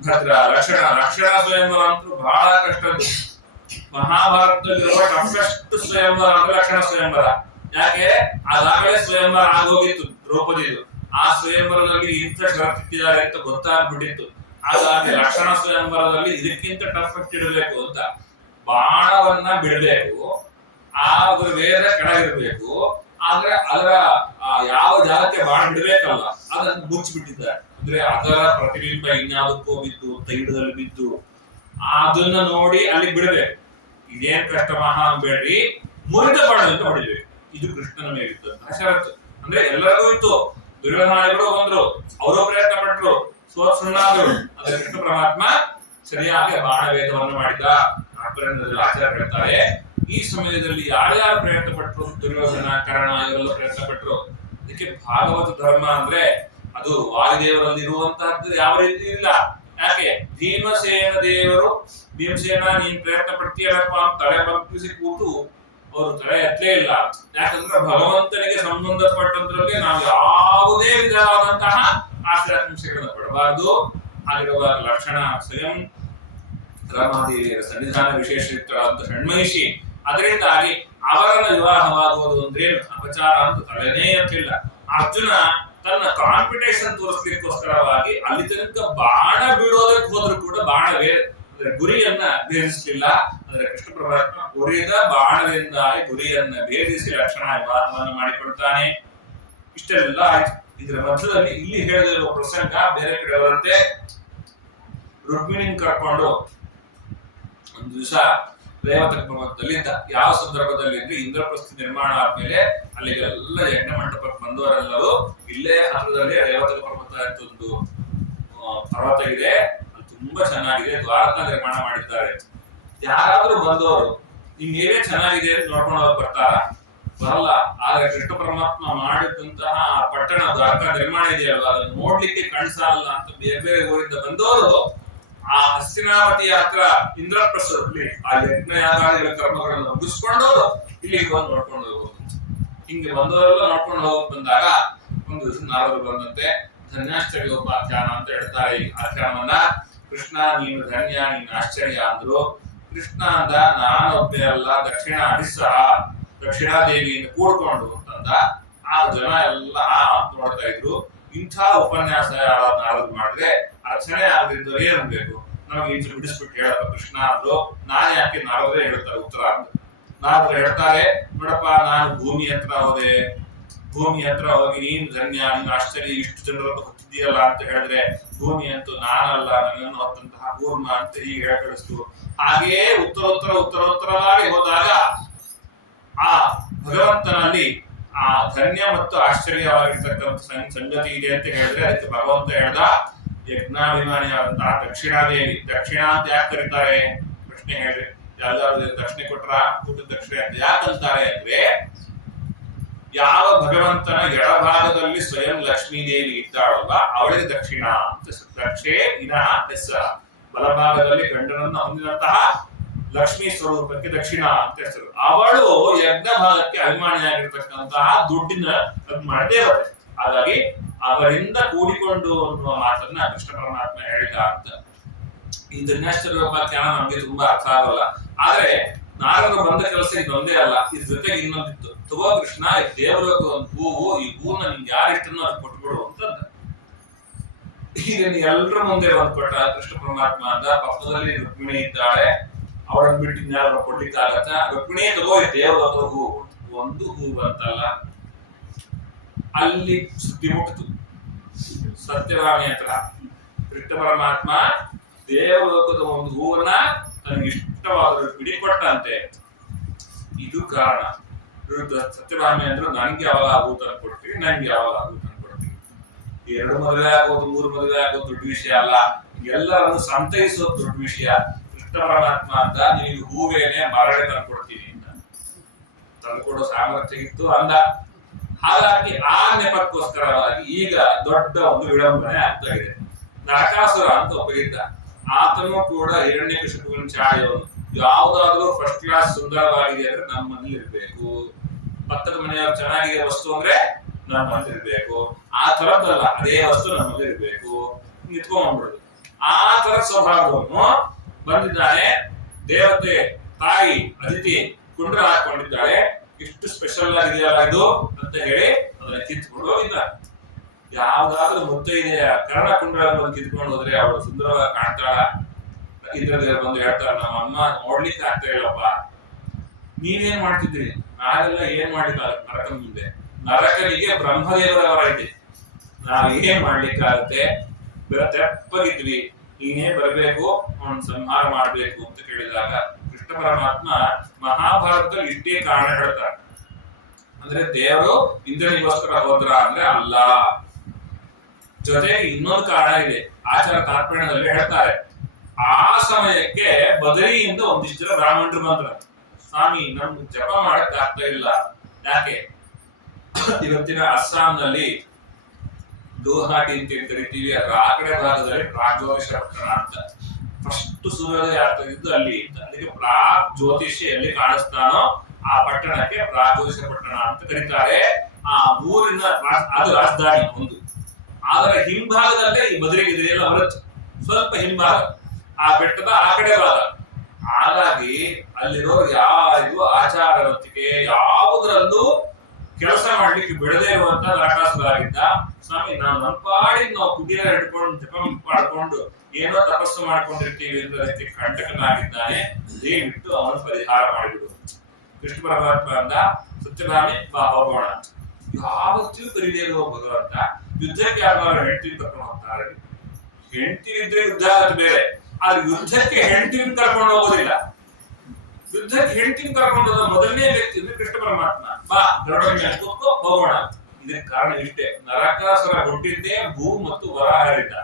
ಭದ್ರ ರಕ್ಷಣಾ ಸ್ವಯಂವರ ಅಂತೂ ಬಹಳ ಕಷ್ಟದ್ದು. ಮಹಾಭಾರತದಲ್ಲಿರುವ ಟಫೆಸ್ಟ್ ಸ್ವಯಂವರ ಅಂದ್ರೆ ರಕ್ಷಣಾ ಸ್ವಯಂವರ. ಯಾಕೆ? ಅದಾಗಲೇ ಸ್ವಯಂವರ ಆಗೋಗಿತ್ತು ದ್ರೌಪದಿದು. ಆ ಸ್ವಯಂವರದಲ್ಲಿ ಇಂಥ ಷರತ್ತಿದ್ದಾರೆ ಅಂತ ಗೊತ್ತಾಗ್ಬಿಟ್ಟಿತ್ತು. ಹಾಗಾಗಿ ರಕ್ಷಣಾ ಸ್ವಯಂವರದಲ್ಲಿ ಇದಕ್ಕಿಂತ ಟಫೆಸ್ಟ್ ಇಡಬೇಕು ಅಂತ ಬಾಣವನ್ನ ಬಿಡಬೇಕು. ಅದ್ರ ವೇದ ಕೆಳಗಿರ್ಬೇಕು. ಆದ್ರೆ ಅದರ ಯಾವ ಜಾಗಕ್ಕೆ ಬಾಣ ಬಿಡ್ಬೇಕಲ್ಲ ಅದನ್ನು ಮುಚ್ಚಿಬಿಟ್ಟಿದ್ದಾರೆ. ಅಂದ್ರೆ ಅದರ ಪ್ರತಿಬಿಂಬ ಇನ್ಯಾವುದಕ್ಕೋ ಬಿದ್ದು, ತೈಡದಲ್ಲಿ ಬಿದ್ದು, ಅದನ್ನ ನೋಡಿ ಅಲ್ಲಿ ಬಿಡಬೇಕು. ಇದೇನ್ ಕಷ್ಟ ಮಹಾ ಅನ್ಬೇಡ್ರಿ, ಮುರಿದ ಬಾಣದಿಂದ ಹೊಡಿಬೇಕು. ಇದು ಕೃಷ್ಣನ ಮೇಲಿದ್ದಂತಹ ಷರತ್ತು. ಅಂದ್ರೆ ಎಲ್ಲರಿಗೂ ಇತ್ತು. ದುರ್ಯೋಧನಾದಿಗಳು ಬಂದ್ರು, ಅವರು ಪ್ರಯತ್ನ ಪಟ್ರು, ಸುಣ್ಣಾದರು. ಅಂದ್ರೆ ಕೃಷ್ಣ ಪರಮಾತ್ಮ ಸರಿಯಾಗಿ ಬಾಣವೇದವನ್ನು ಮಾಡಿದ. ಆಚಾರ್ಯ ಹೇಳ್ತಾರೆ, ಈ ಸಮಯದಲ್ಲಿ ಯಾರ್ಯಾರು ಪ್ರಯತ್ನ ಪಟ್ರು, ದುರ್ಯೋಧನ, ಕರ್ಣ ಇವರೆಲ್ಲ ಪ್ರಯತ್ನ ಪಟ್ರು. ಅದಕ್ಕೆ ಭಾಗವತ ಧರ್ಮ ಅಂದ್ರೆ ಅದು ವಾಯುದೇವರಲ್ಲಿ ಇರುವಂತಹದ್ದು ಯಾವ ರೀತಿ ಇಲ್ಲ. ಯಾಕೆ? ಭೀಮಸೇನ ದೇವರು ಭೀಮಸೇನ ನೀನ್ ಪ್ರಯತ್ನ ಪಡ್ತೀಯಪ್ಪ ಅಂತ ತಲೆ ಬಗ್ಗಿಸಿ ಕೂತು ಅವರು ತಲೆ ಎತ್ತಲೇ ಇಲ್ಲ. ಯಾಕಂದ್ರೆ ಭಗವಂತನಿಗೆ ಸಂಬಂಧಪಟ್ಟಂದ್ರಲ್ಲಿ ನಾವು ಯಾವುದೇ ವಿಧವಾದಂತಹ ಆಶ್ರಯಾಂಶಗಳನ್ನು ಪಡಬಾರದು. ಆಗಿರುವ ಲಕ್ಷಣ ಸ್ವಯಂ ರಮಾದೇವಿಯರ ಸನ್ನಿಧಾನ ವಿಶೇಷಿತರಾದ ಷಣ್ಮಹಿಷಿ. ಅದರಿಂದಾಗಿ ಅವರನ್ನ ವಿವಾಹವಾಗುವುದು ಅಂದ್ರೇನು ಅಪಚಾರ ಅಂತ ತಲೆನೇ ಎತ್ತಲಿಲ್ಲ. ಅರ್ಜುನ ತನ್ನ ಕಾಂಪಿಟೇಷನ್ ತೋರಿಸ್ಲಿಕ್ಕೋಸ್ಕರವಾಗಿ ಅಲ್ಲಿ ತನಕ ಬಾಣ ಬೀಳೋದಕ್ಕೆ ಹೋದ್ರು ಕೂಡ ಬಾಣವೇ ಅಂದ್ರೆ ಗುರಿಯನ್ನ ಭೇದಿಸಲಿಲ್ಲ. ಅಂದ್ರೆ ಕೃಷ್ಣ ಪರಮಾತ್ಮ ಗುರಿದ ಬಾಣದಿಂದಾಗಿ ಗುರಿಯನ್ನ ಭೇದಿಸಿ ಲಕ್ಷಣ ವಿವಾಹವನ್ನು ಮಾಡಿಕೊಳ್ತಾನೆ. ಇಷ್ಟೆಲ್ಲ ಆಯ್ತು. ಇದರ ಮಧ್ಯದಲ್ಲಿ ಇಲ್ಲಿ ಹೇಳಿರುವ ಪ್ರಸಂಗ ಬೇರೆ ಕಡೆ ಬರುತ್ತೆ. ರುಕ್ಮಿಣಿನ್ ಕರ್ಕೊಂಡು ಒಂದು ದಿವಸ ರೇವತ ಪರ್ವತದಲ್ಲಿದ್ದ. ಯಾವ ಸಂದರ್ಭದಲ್ಲಿ ಅಂದ್ರೆ ಇಂದ್ರಪ್ರಸ್ಥ ನಿರ್ಮಾಣ ಆದ್ಮೇಲೆ ಅಲ್ಲಿಗೆಲ್ಲ ಯಜ್ಞ ಮಂಟಪಕ್ಕೆ ಬಂದವರೆಲ್ಲರೂ ಇಲ್ಲೇ ಹತ್ರದಲ್ಲಿ ರೇವತ ಪರ್ವತ ಅಂತ ಒಂದು ಪರ್ವತ ಇದೆ, ಅದು ತುಂಬಾ ಚೆನ್ನಾಗಿದೆ, ದ್ವಾರಕ ನಿರ್ಮಾಣ ಮಾಡಿದ್ದಾರೆ. ಯಾರಾದ್ರೂ ಬಂದವರು ನಿಮ್ ಏನೇ ಚೆನ್ನಾಗಿದೆ ಅಂತ ನೋಡ್ಕೊಂಡು ಅವ್ರು ಬರ್ತಾರ? ಬರಲ್ಲ. ಆದ್ರೆ ಕೃಷ್ಣ ಪರಮಾತ್ಮ ಮಾಡಿದಂತಹ ಪಟ್ಟಣ ದ್ವಾರಕ ನಿರ್ಮಾಣ ಇದೆಯಲ್ವಾ, ಅದನ್ನು ನೋಡ್ಲಿಕ್ಕೆ ಕಣ್ಸಾಲಲ್ಲ ಅಂತ ಬೇರೆ ಬೇರೆ ಊರಿಂದ ಬಂದವರು ಆ ಹಸ್ತಿನಾವತಿಯ ಹತ್ರ ಇಂದ್ರಪ್ರಸ್ಥದಲ್ಲಿ ಆ ಯಜ್ಞ ಯಾಗಾದಿಗಳ ಕರ್ಮಗಳನ್ನು ಮುಗಿಸ್ಕೊಂಡವರು ಇಲ್ಲಿಗೆ ಬಂದು ನೋಡ್ಕೊಂಡು ಹೋಗೋದು. ಹಿಂಗೆ ಬಂದವರೆಲ್ಲ ನೋಡ್ಕೊಂಡು ಹೋಗಕ್ ಬಂದಾಗ ಒಂದು ದಿವಸ ನಾರದರು ಬಂದಂತೆ ಧನ್ಯಾಶ್ಚರ್ಯೋಪಾಖ್ಯಾನ ಅಂತ ಹೇಳ್ತಾರೆ. ಈ ಆಖ್ಯಾನವನ್ನ ಕೃಷ್ಣ ನೀನು ಧನ್ಯ, ನೀನು ಆಶ್ಚರ್ಯ ಅಂದ್ರು. ಕೃಷ್ಣ ಅಂದ ನಾನೊಬ್ಬನೇ ಅಲ್ಲ, ದಕ್ಷಿಣಾದೇವಿಯಿಂದ ಕೂಡ್ಕೊಂಡು ಅಂತಂದ. ಆ ಜನ ಎಲ್ಲ ನೋಡ್ತಾ ಇದ್ರು. ಇಂಥ ಉಪನ್ಯಾಸ ನಾರದ್ರು ಮಾಡಿದ್ರೆ ಅರ್ಚನೆ ಆಗದಿದ್ದವ್ರು ಏನ್ ಅನ್ಬೇಕು, ನಮಗೆ ಇಂಚು ಬಿಡಿಸ್ಬಿಟ್ಟು ಹೇಳಪ್ಪ ಕೃಷ್ಣ ಅಂದ್ರು. ನಾನೇ ಯಾಕೆ ನಾರದ್ರೆ ಹೇಳ್ತಾರೆ ಉತ್ತರ ಅಂತ. ನಾರದ್ರು ಹೇಳ್ತಾರೆ, ನೋಡಪ್ಪ ನಾನು ಭೂಮಿ ಹತ್ರ ಹೋದೆ, ಭೂಮಿ ಹತ್ರ ಹೋಗಿ ನೀನು ಧನ್ಯ, ನೀನು ಆಶ್ಚರ್ಯ, ಇಷ್ಟು ಜನರನ್ನು ಹೊತ್ತಿದೆಯಲ್ಲ ಅಂತ ಹೇಳಿದ್ರೆ ಭೂಮಿ ಅಂತೂ ನಾನಲ್ಲ, ನನ್ನನ್ನು ಹೊತ್ತಂತಹ ಕೂರ್ಮ ಅಂತ ಹೀಗೆ ಹೇಳ್ಕಳಿಸ್ತು. ಹಾಗೆಯೇ ಉತ್ತರೋತ್ತರವಾಗಿ ಹೋದಾಗ ಆ ಭಗವಂತನಲ್ಲಿ ಆ ಧನ್ಯ ಮತ್ತು ಆಶ್ಚರ್ಯವಾಗಿರ್ತಕ್ಕಂಥ ಸಂಗತಿ ಇದೆ ಅಂತ ಹೇಳಿದ್ರೆ ಅದಕ್ಕೆ ಭಗವಂತ ಹೇಳ್ದ ಯಜ್ಞಾಭಿಮಾನಿಯಾದಂತಹ ದಕ್ಷಿಣಾದೇವಿ. ದಕ್ಷಿಣ ಅಂತ ಯಾಕೆ ಕರೀತಾರೆ ಪ್ರಶ್ನೆ ಹೇಳ್ರಿ. ಯಾವ್ದಾದ್ರು ದಕ್ಷಿಣೆ ಕೊಟ್ರ ಊಟದ ದಕ್ಷಿಣೆ ಅಂತ ಯಾಕಂತಾರೆ ಅಂದ್ರೆ ಯಾವ ಭಗವಂತನ ಎಡಭಾಗದಲ್ಲಿ ಸ್ವಯಂ ಲಕ್ಷ್ಮೀದೇವಿ ಇದ್ದಾಳಲ್ಲ ಅವಳಿಗೆ ದಕ್ಷಿಣ ಅಂತ ಹೆಸರು. ದಕ್ಷೇ ಇನ ಹೆಸರ. ಬಲಭಾಗದಲ್ಲಿ ಗಂಡನನ್ನು ಹೊಂದಿದಂತಹ ಲಕ್ಷ್ಮೀ ಸ್ವರೂಪಕ್ಕೆ ದಕ್ಷಿಣ ಅಂತ ಹೆಸರು. ಅವಳು ಯಜ್ಞ ಭಾಗಕ್ಕೆ ಅಭಿಮಾನಿಯಾಗಿರ್ತಕ್ಕಂತಹ ದುಡ್ಡಿನ ಅಭಿಮಾನ ದೇವತೆ. ಹಾಗಾಗಿ ಅವರಿಂದ ಕೂಡಿಕೊಂಡು ಅನ್ನುವ ಮಾತನ್ನ ಕೃಷ್ಣ ಪರಮಾತ್ಮ ಹೇಳಿದ ಅಂತ. ಈ ಧನ್ಯಾಶ್ಚರ್ಯ ಉಪಾಖ್ಯಾನ ನಮ್ಗೆ ತುಂಬಾ ಅರ್ಥ ಆಗಲ್ಲ. ಆದ್ರೆ ನಾರದರು ಬಂದ ಕೆಲಸ ಇದೊಂದೇ ಅಲ್ಲ, ಇದ್ರ ಜೊತೆಗೆ ಇನ್ನೊಂದಿತ್ತು. ತಗೋ ಕೃಷ್ಣ, ಈ ದೇವಲೋಕದ ಒಂದು ಹೂವು, ಈ ಹೂವನ್ನ ನಿಮ್ಗೆ ಯಾರು ಇಷ್ಟನೋ ಅದು ಕೊಟ್ಬಿಡು ಅಂತಂದ. ಈಗ ಎಲ್ರ ಮುಂದೆ ಬಂದು ಕೊಟ್ಟ ಕೃಷ್ಣ ಪರಮಾತ್ಮ ಅಂದ. ಪಕ್ಕದಲ್ಲಿ ರುಕ್ಮಿಣಿ ಇದ್ದಾಳೆ, ಅವಳನ್ನ ಬಿಟ್ಟು ಇನ್ಯಾರು ಕೊಡ್ಲಿಕ್ಕಾಗತ್ತ? ರುಕ್ಮಿಣಿ ತಗೋ ಈ ದೇವಲೋಕದ ಹೂವು. ಒಂದು ಹೂವು ಅಂತಲ್ಲ, ಅಲ್ಲಿ ಸುದ್ದಿ ಮುಟ್ಟಿತು ಸತ್ಯವಾಮಿ ಹತ್ರ. ಕೃಷ್ಣ ಪರಮಾತ್ಮ ದೇವಲೋಕದ ಒಂದು ಹೂವನ್ನ ನನಗೆ ಇಷ್ಟವಾದ ಬಿಡಿಕೊಟ್ಟಂತೆ. ಇದು ಕಾರಣ. ಸತ್ಯಭಾಮಿ ಅಂದ್ರು ನನಗೆ ಯಾವಾಗ ಆಗುತ್ತ ಕೊಡ್ತೀವಿ, ನನಗೆ ಯಾವಾಗ ಆಗುತ್ತ ಕೊಡ್ತೀವಿ. 2 ಮದುವೆ ಆಗೋದು 3 ಮದುವೆ ಆಗೋದು ದೊಡ್ಡ ವಿಷಯ ಅಲ್ಲ, ಎಲ್ಲರನ್ನು ಸಂತೈಸೋದು ದೊಡ್ಡ ವಿಷಯ. ಕೃಷ್ಣ ಪರಮಾತ್ಮ ಅಂತ ನಿನಗೆ ಹೂವೇನೆ ಮರಳಿ ತಂದ್ಕೊಡ್ತೀನಿ ಅಂತ ತಂದ್ಕೊಡೋ ಸಾಮರ್ಥ್ಯ ಇತ್ತು ಅಂದ. ಹಾಗಾಗಿ ಆ ನೆಪಕ್ಕೋಸ್ಕರವಾಗಿ ಈಗ ದೊಡ್ಡ ಒಂದು ವಿಡಂಬನೆ ಆಗ್ತಾ ಇದೆ. ನರಕಾಸುರ ಅಂತ ಒಬ್ಬ ಇದ್ದ. ಆತನು ಕೂಡ ಹಿರಣ್ಯಕಶಿಪುವಿನ ಛಾಯೆಯವನು. ಯಾವ್ದಾದ್ರು ಫಸ್ಟ್ ಕ್ಲಾಸ್ ಸುಂದರವಾಗಿದೆ ಅಂದ್ರೆ ನಮ್ಮ ಮನೇಲಿ ಇರ್ಬೇಕು, ಪಕ್ಕದ ಮನೆಯವ್ರು ಚೆನ್ನಾಗಿದೆ ವಸ್ತು ಅಂದ್ರೆ ನಮ್ಮ ಮನೇಲಿ ಇರ್ಬೇಕು. ಆ ತರದ್ದಲ್ಲ, ಅದೇ ವಸ್ತು ನಮ್ಮಲ್ಲಿ ಇರ್ಬೇಕು, ನಿಂತ್ಕೊಂಡ್ಬಿಡುದು. ಆ ತರ ಸ್ವಭಾವವನ್ನು ಬಂದಿದ್ದಾನೆ. ದೇವತೆ ತಾಯಿ ಅದಿತಿ ಕುಂಡ್ರ ಹಾಕೊಂಡಿದ್ದಾಳೆ. ಇಷ್ಟು ಸ್ಪೆಷಲ್ ಆಗಿದೆಯಲ್ಲ ಇದು ಅಂತ ಹೇಳಿ ಅದನ್ನ ಕಿತ್ಕೊಂಡು ಹೋಗಿದ್ದಾರೆ. ಯಾವ್ದಾದ್ರು ಮುತ್ತೈದೆಯ ಕರ್ಣ ಕುಂಡಲವನ್ನು ಕಿತ್ಕೊಂಡು ಹೋದ್ರೆ ಅವಳು ಸುಂದರವಾಗಿ ಕಾಣ್ತಾಳ. ಇದ್ರಲ್ಲಿ ಬಂದು ಹೇಳ್ತಾರ, ನಮ್ಮ ಅಮ್ಮ ನೋಡ್ಲಿಕ್ಕೆ ಆಗ್ತಾ ಇಲ್ಲಪ್ಪ, ನೀವೇನ್ ಮಾಡ್ತಿದ್ರಿ? ನಾವೆಲ್ಲ ಏನ್ ಮಾಡ್ಲಿಕ್ಕೆ ನರಕನ ಮುಂದೆ. ನರಕನಿಗೆ ಬ್ರಹ್ಮದೇವರವರ ಇದೆ, ನಾವ್ ಏನ್ ಮಾಡ್ಲಿಕ್ಕಾಗತ್ತೆ? ತೆಪ್ಪಗಿದ್ವಿ, ನೀನೇ ಬರ್ಬೇಕು, ಅವನ್ ಸಂಹಾರ ಮಾಡ್ಬೇಕು ಅಂತ ಕೇಳಿದಾಗ ಕೃಷ್ಣ ಪರಮಾತ್ಮ ಮಹಾಭಾರತದಲ್ಲಿ ಇಷ್ಟೇ ಕಾರಣ ಹೇಳ್ತಾರೆ. ಅಂದ್ರೆ ದೇವರು ಇಂದ್ರನಿಗೋಸ್ಕರ ಹೋದ್ರ ಅಂದ್ರೆ ಅಲ್ಲ. ಜೊತೆಗೆ ಇನ್ನೊಂದು ಕಾರಣ ಇದೆ, ಆಚಾರ ತಾತ್ಪರ್ಯದಲ್ಲಿ ಹೇಳ್ತಾರೆ. ಆ ಸಮಯಕ್ಕೆ ಬದರಿಯಿಂದ ಒಂದಿಷ್ಟು ಜನ ಬ್ರಾಹ್ಮಣರು ಬಂದ್ರ, ಸ್ವಾಮಿ ನಮ್ಗೆ ಜಪ ಮಾಡಕ್ ಆಗ್ತಾ ಇಲ್ಲ. ಯಾಕೆ? ಇವತ್ತಿನ ಅಸ್ಸಾಂನಲ್ಲಿ ದೋಹಾಟಿ ಅಂತ ಕರಿತೀವಿ, ಅದರ ಆ ಕಡೆ ಭಾಗದಲ್ಲಿ ಪ್ರಾಗ್ಜ್ಯೋತಿಷ ಪಟ್ಟಣ ಅಂತ ಫಸ್ಟ್ ಸೂರ್ಯೋದಯ ಆಗ್ತಾ ಇದ್ದು ಅಲ್ಲಿ ಇತ್ತು. ಅದಕ್ಕೆ ಪ್ರಾಗ್ ಜ್ಯೋತಿಷ್ಯ ಎಲ್ಲಿ ಕಾಣಿಸ್ತಾನೋ ಆ ಪಟ್ಟಣಕ್ಕೆ ಪ್ರಾಗ್ಜ್ಯೋತಿಷ ಪಟ್ಟಣ ಅಂತ ಕರೀತಾರೆ. ಆ ಊರಿನ ಅದು ರಾಜಧಾನಿ ಒಂದು. ಅದರ ಹಿಂಭಾಗದಲ್ಲೇ ಈ ಬದರಿಗಿದ್ರಿ ಎಲ್ಲ ಬರುತ್ತೆ, ಸ್ವಲ್ಪ ಹಿಂಭಾಗ, ಆ ಬೆಟ್ಟದ ಆ ಕಡೆ ಭಾಗ. ಹಾಗಾಗಿ ಅಲ್ಲಿರೋರು ಯಾರಿಗೂ ಆಚಾರವಂತಿಕೆ ಯಾವುದರಲ್ಲೂ ಕೆಲಸ ಮಾಡ್ಲಿಕ್ಕೆ ಬಿಡದೇ ಇರುವಂತ ನರಕಾಸುರ ಆಗಿದ್ದ. ಸ್ವಾಮಿ, ನಾವು ನಾವು ಕುಟೀರ ಹಿಡ್ಕೊಂಡು ಜಪ ಮಾಡ್ಕೊಂಡು ಏನೋ ತಪಸ್ಸು ಮಾಡ್ಕೊಂಡಿರ್ತೀವಿ ಅಂತ ಅದಕ್ಕೆ ಕಂಟಕನಾಗಿದ್ದಾನೆ. ದಯವಿಟ್ಟು ಅವನು ಪರಿಹಾರ ಮಾಡಿಬಿಡು. ಕೃಷ್ಣ ಪರಮಾತ್ಮ ಅಂದ, ಸತ್ಯಭಾಮಿ ಬಾ ಹೋಗೋಣ. ಯಾವತ್ತೂ ಕರೀದೇ ಇರುವ ಭಗವಂತ ಯುದ್ಧಕ್ಕೆ ಯಾರು ಹೆಂಡತಿ ಕರ್ಕೊಂಡು ಹೋಗ್ತಾರೆ. ಹೆಂಡತಿ ಇದ್ರೆ ಯುದ್ಧ ಆಗೋದು ಬೇರೆ, ಆದ್ರೆ ಯುದ್ಧಕ್ಕೆ ಹೆಂಡತಿನ ಕರ್ಕೊಂಡು ಹೋಗೋದಿಲ್ಲ. ಯುದ್ಧಕ್ಕೆ ಹೆಂಡತಿನ ಕರ್ಕೊಂಡು ಹೋದ ಮೊದಲನೇ ವ್ಯಕ್ತಿ ಅಂದ್ರೆ ಕೃಷ್ಣ ಪರಮಾತ್ಮ. ಬಾ ಗರುಡ ಮೇಲೆ ಕೂತ್ಕೋ ಹೋಗೋಣ. ಇದಕ್ಕೆ ಕಾರಣ ಇಷ್ಟೇ, ನರಕಾಸುರ ಹುಟ್ಟಿದ್ದೇ ಭೂ ಮತ್ತು ವರಾಹರಿಂದ.